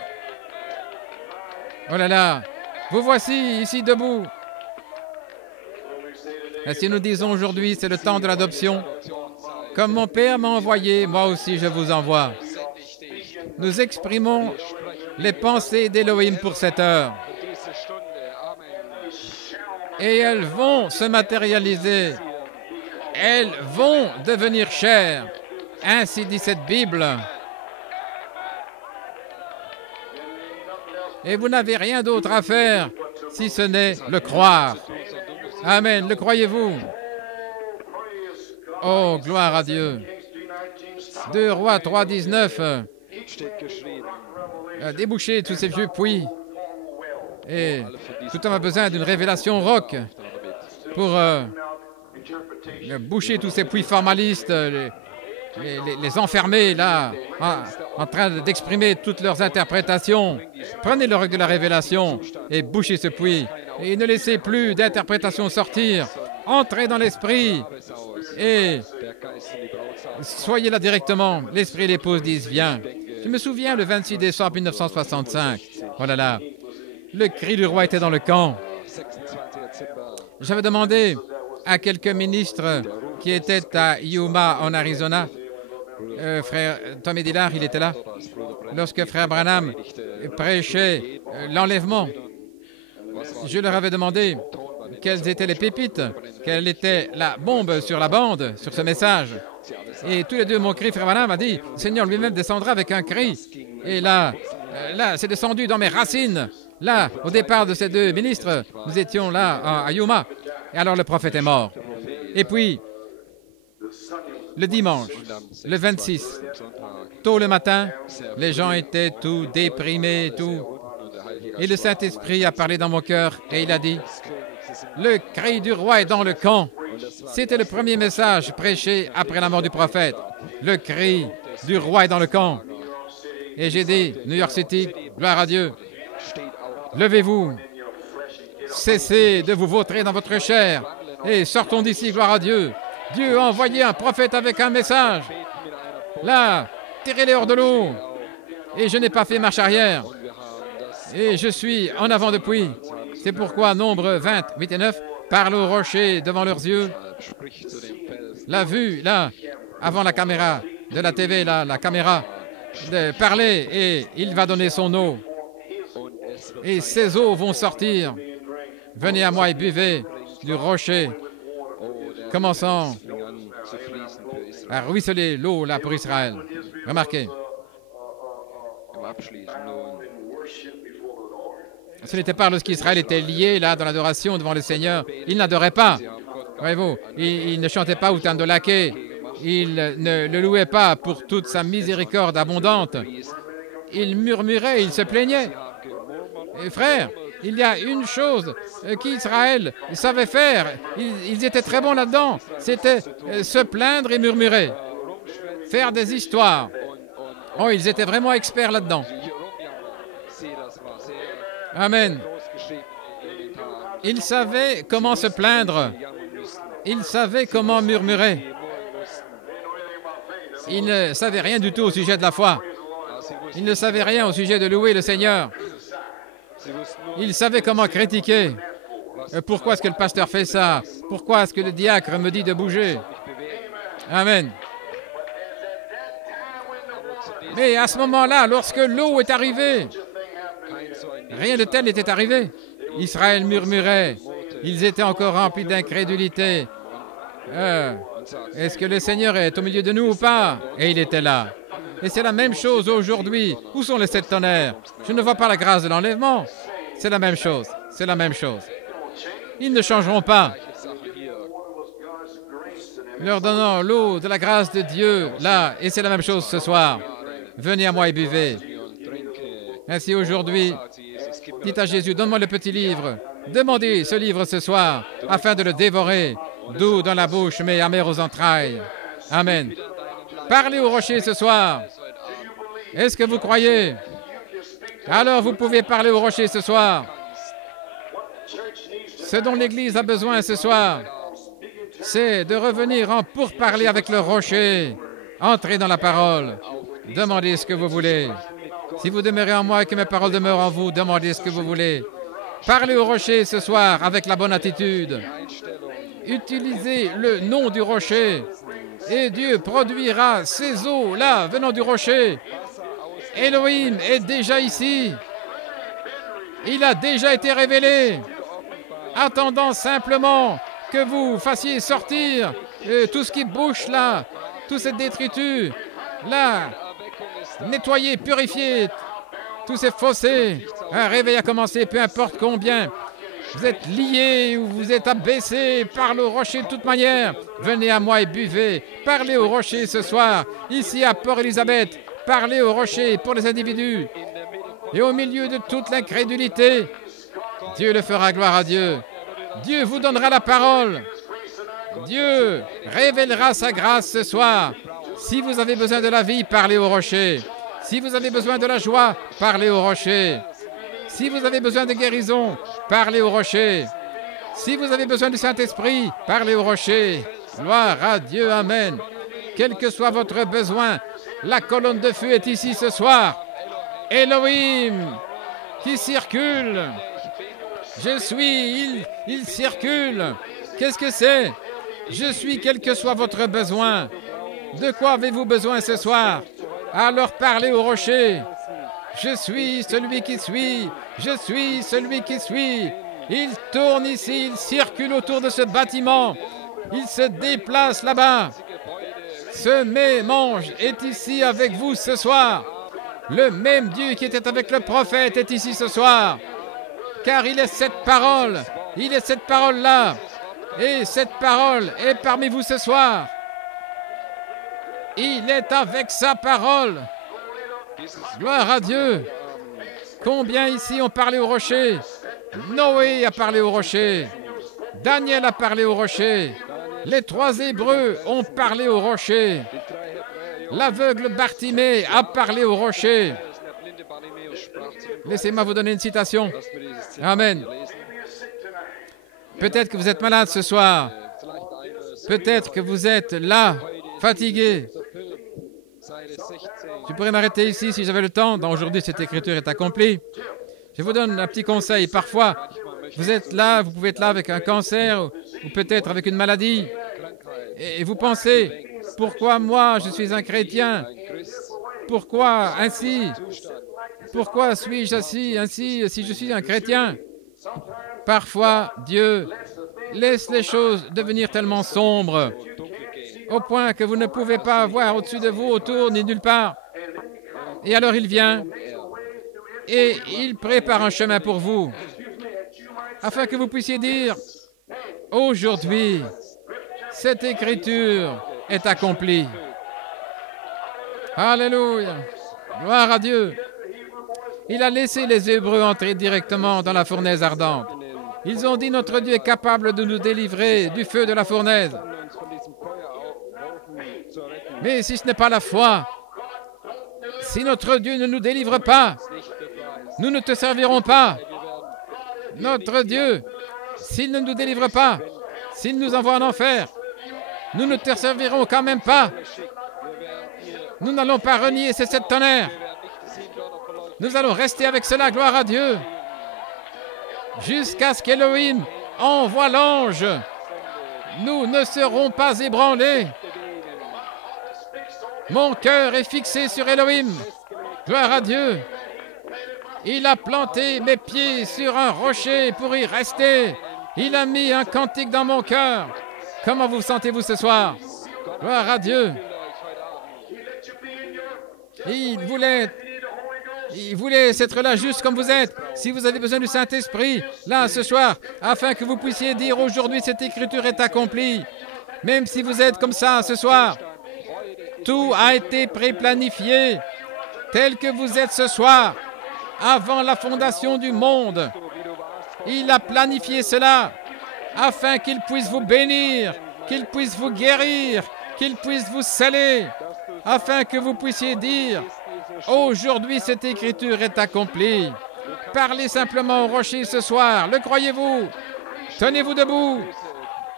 Oh là là, vous voici ici debout. Et si nous disons aujourd'hui, c'est le temps de l'adoption, comme mon Père m'a envoyé, moi aussi je vous envoie. Nous exprimons les pensées d'Elohim pour cette heure. Et elles vont se matérialiser. Elles vont devenir chair. Ainsi dit cette Bible. Et vous n'avez rien d'autre à faire si ce n'est le croire. Amen. Le croyez-vous? Oh, gloire à Dieu. 2 Rois 3, 19. Débouchez tous ces vieux puits. Et tout homme a besoin d'une révélation rock pour boucher tous ces puits formalistes, les enfermer là, en train d'exprimer toutes leurs interprétations. Prenez le roc de la révélation et bouchez ce puits. Et ne laissez plus d'interprétation sortir. Entrez dans l'esprit et soyez là directement. L'esprit et l'épouse disent « Viens ». Je me souviens le 26 décembre 1965. Oh là là. Le cri du roi était dans le camp. J'avais demandé à quelques ministres qui étaient à Yuma, en Arizona, frère Tommy Dillard, il était là, lorsque frère Branham prêchait l'enlèvement. Je leur avais demandé quelles étaient les pépites, quelle était la bombe sur la bande, sur ce message. Et tous les deux, mon cri, frère Branham a dit, le Seigneur lui-même descendra avec un cri. Et là, c'est descendu dans mes racines. Là, au départ de ces deux ministres, nous étions là à Yuma. Et alors le prophète est mort. Et puis, le dimanche, le 26, tôt le matin, les gens étaient tout déprimés, tout. Et le Saint-Esprit a parlé dans mon cœur et il a dit, « Le cri du roi est dans le camp. » C'était le premier message prêché après la mort du prophète. Le cri du roi est dans le camp. Et j'ai dit, New York City, gloire à Dieu, levez-vous, cessez de vous vautrer dans votre chair et sortons d'ici, gloire à Dieu. Dieu a envoyé un prophète avec un message. Là, tirez-les hors de l'eau. Et je n'ai pas fait marche arrière. Et je suis en avant depuis. C'est pourquoi, Nombre 20, 8 et 9, parle aux rochers devant leurs yeux. La vue, là, avant la caméra de la TV, là, la caméra, de parler et il va donner son eau. Et ces eaux vont sortir. Venez à moi et buvez du rocher, commençant à ruisseler l'eau là pour Israël. Remarquez. Ce n'était pas lorsqu'Israël était lié là dans l'adoration devant le Seigneur. Il n'adorait pas. Voyez-vous, il ne chantait pas Outan de Laké. Il ne le louait pas pour toute sa miséricorde abondante. Il murmurait, il se plaignait. Et frère, il y a une chose qu'Israël savait faire. Ils étaient très bons là-dedans. C'était se plaindre et murmurer. Faire des histoires. Oh, ils étaient vraiment experts là-dedans. Amen. Ils savaient comment se plaindre. Ils savaient comment murmurer. Ils ne savaient rien du tout au sujet de la foi. Ils ne savaient rien au sujet de louer le Seigneur. Ils savaient comment critiquer. Pourquoi est-ce que le pasteur fait ça? Pourquoi est-ce que le diacre me dit de bouger? Amen. Mais à ce moment-là, lorsque l'eau est arrivée, rien de tel n'était arrivé. Israël murmurait. Ils étaient encore remplis d'incrédulité. Est-ce que le Seigneur est au milieu de nous ou pas? Et il était là. Et c'est la même chose aujourd'hui. Où sont les 7 tonnerres? Je ne vois pas la grâce de l'enlèvement. C'est la même chose. C'est la même chose. Ils ne changeront pas. Leur donnant l'eau de la grâce de Dieu, là, et c'est la même chose ce soir. Venez à moi et buvez. Ainsi aujourd'hui, dites à Jésus, donne-moi le petit livre. Demandez ce livre ce soir, afin de le dévorer, doux dans la bouche, mais amer aux entrailles. Amen. Parlez au rocher ce soir. Est-ce que vous croyez? Alors vous pouvez parler au rocher ce soir. Ce dont l'Église a besoin ce soir, c'est de revenir en pourparler avec le rocher. Entrez dans la parole. Demandez ce que vous voulez. Si vous demeurez en moi et que mes paroles demeurent en vous, demandez ce que vous voulez. Parlez au rocher ce soir avec la bonne attitude. Utilisez le nom du rocher et Dieu produira ces eaux là venant du rocher. Elohim est déjà ici. Il a déjà été révélé. Attendant simplement que vous fassiez sortir tout ce qui bouge là, toute cette détritus là, nettoyer, purifier tous ces fossés. Un réveil a commencé, peu importe combien. Vous êtes liés ou vous êtes abaissés, parlez au rocher de toute manière. Venez à moi et buvez. Parlez au rocher ce soir, ici à Port-Élisabeth. Parlez au rocher pour les individus. Et au milieu de toute l'incrédulité, Dieu le fera, gloire à Dieu. Dieu vous donnera la parole. Dieu révélera sa grâce ce soir. Si vous avez besoin de la vie, parlez au rocher. Si vous avez besoin de la joie, parlez au rocher. Si vous avez besoin de guérison, parlez au rocher. Si vous avez besoin du Saint-Esprit, parlez au rocher. Gloire à Dieu, Amen. Quel que soit votre besoin, la colonne de feu est ici ce soir. Elohim qui circule. Je suis, il circule. Qu'est-ce que c'est? Je suis, quel que soit votre besoin. De quoi avez-vous besoin ce soir? Alors parlez au rocher. Je suis celui qui suis. Je suis celui qui suis. Il tourne ici, il circule autour de ce bâtiment. Il se déplace là-bas. Ce même ange est ici avec vous ce soir. Le même Dieu qui était avec le prophète est ici ce soir. Car il est cette parole. Il est cette parole-là. Et cette parole est parmi vous ce soir. Il est avec sa parole. Gloire à Dieu. Combien ici ont parlé au rocher? Noé a parlé au rocher. Daniel a parlé au rocher. Les 3 Hébreux ont parlé au rocher. L'aveugle Bartimée a parlé au rocher. Laissez-moi vous donner une citation. Amen. Peut-être que vous êtes malade ce soir. Peut-être que vous êtes là, fatigué. Je pourrais m'arrêter ici si j'avais le temps. Aujourd'hui, cette écriture est accomplie. Je vous donne un petit conseil. Parfois, vous êtes là, vous pouvez être là avec un cancer ou peut-être avec une maladie. Et vous pensez, pourquoi moi, je suis un chrétien? Pourquoi ainsi? Pourquoi suis-je ainsi si je suis un chrétien? Parfois, Dieu laisse les choses devenir tellement sombres au point que vous ne pouvez pas voir au-dessus de vous, autour, ni nulle part. Et alors il vient et il prépare un chemin pour vous afin que vous puissiez dire, aujourd'hui, cette écriture est accomplie. Alléluia. Gloire à Dieu. Il a laissé les Hébreux entrer directement dans la fournaise ardente. Ils ont dit, notre Dieu est capable de nous délivrer du feu de la fournaise. Mais si ce n'est pas la foi, si notre Dieu ne nous délivre pas, nous ne te servirons pas. Notre Dieu, s'il ne nous délivre pas, s'il nous envoie en enfer, nous ne te servirons quand même pas. Nous n'allons pas renier ces 7 tonnerres. Nous allons rester avec cela, gloire à Dieu, jusqu'à ce qu'Élohim envoie l'ange. Nous ne serons pas ébranlés. Mon cœur est fixé sur Élohim. Gloire à Dieu. Il a planté mes pieds sur un rocher pour y rester. Il a mis un cantique dans mon cœur. Comment vous sentez-vous ce soir? Gloire à Dieu. Il voulait être là juste comme vous êtes. Si vous avez besoin du Saint-Esprit, là, ce soir, afin que vous puissiez dire aujourd'hui, cette écriture est accomplie. Même si vous êtes comme ça ce soir, tout a été préplanifié tel que vous êtes ce soir, avant la fondation du monde. Il a planifié cela afin qu'il puisse vous bénir, qu'il puisse vous guérir, qu'il puisse vous sceller, afin que vous puissiez dire, aujourd'hui cette écriture est accomplie. Parlez simplement au rocher ce soir, le croyez-vous? Tenez-vous debout.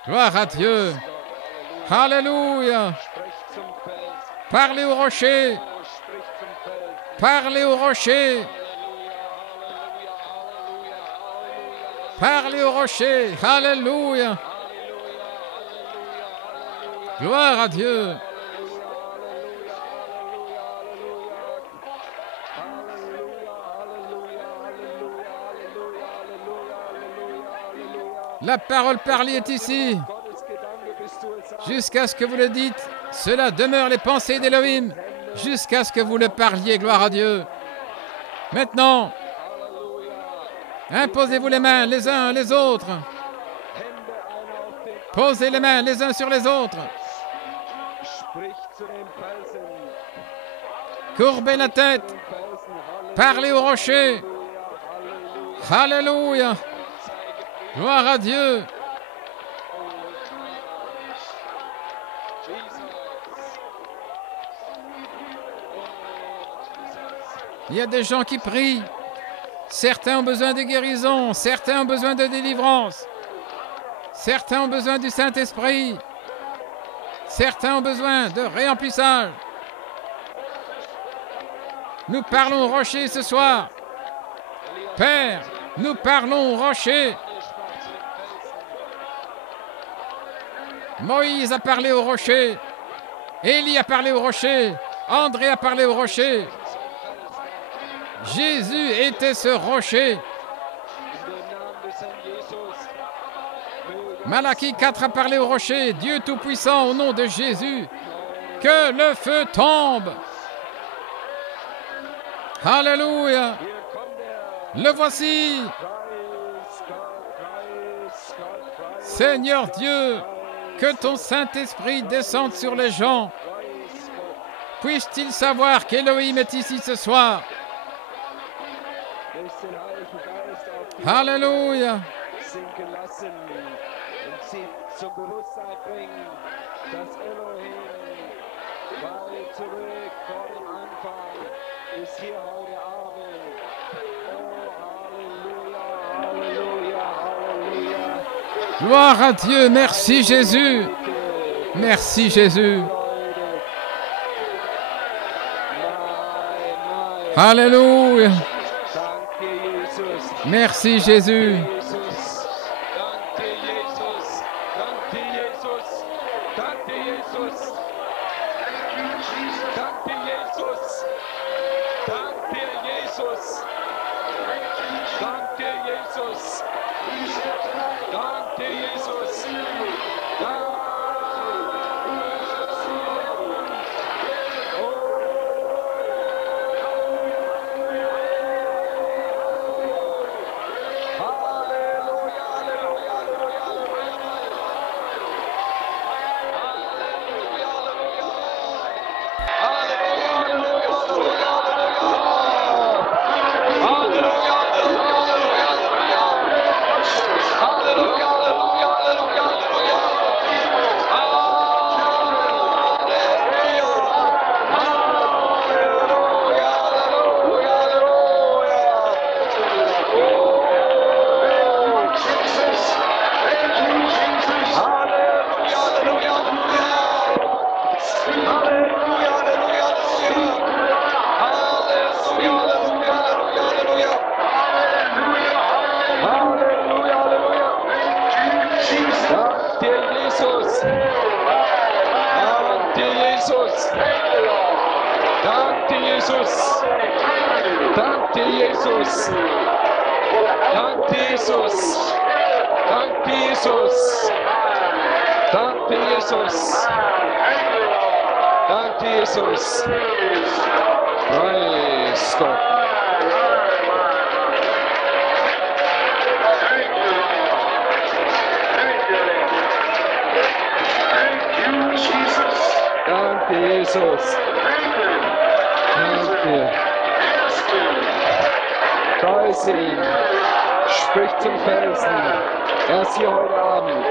Gloire à Dieu. Alléluia. Parlez au rocher. Parlez au rocher. Parlez au rocher. Alléluia. Gloire à Dieu. La parole parlée est ici. Jusqu'à ce que vous le dites, cela demeure les pensées d'Élohim. Jusqu'à ce que vous le parliez, gloire à Dieu. Maintenant, imposez-vous les mains les uns les autres. Posez les mains les uns sur les autres. Courbez la tête. Parlez au rocher. Alléluia. Gloire à Dieu. Il y a des gens qui prient. Certains ont besoin de guérison. Certains ont besoin de délivrance. Certains ont besoin du Saint-Esprit. Certains ont besoin de réemplissage. Nous parlons au rocher ce soir. Père, nous parlons au rocher. Moïse a parlé au rocher. Élie a parlé au rocher. André a parlé au rocher. Jésus était ce rocher. Malachie 4 a parlé au rocher. Dieu Tout-Puissant, au nom de Jésus, Que le feu tombe. Alléluia. Le voici. Seigneur Dieu, que ton Saint-Esprit descende sur les gens. Puissent-ils savoir qu'Élohim est ici ce soir? Alléluia. Gloire à Dieu. Merci Jésus. Merci Jésus. Alléluia. Merci Jésus. Preise ihn. Sprich zum Felsen. Er ist hier heute Abend.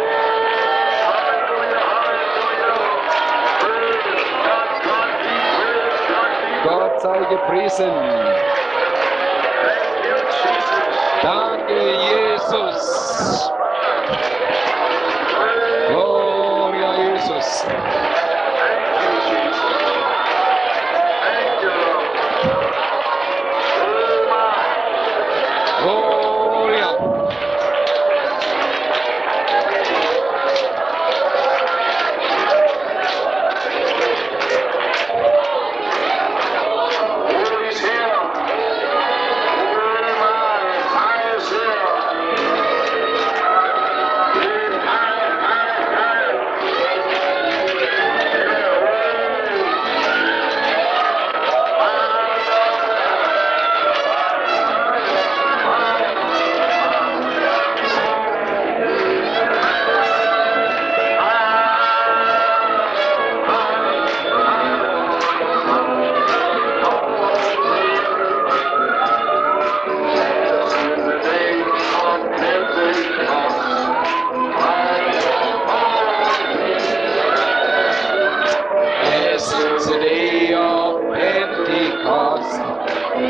Gott sei gepriesen. Danke, Jesus. Gloria a Jesus.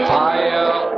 Fire,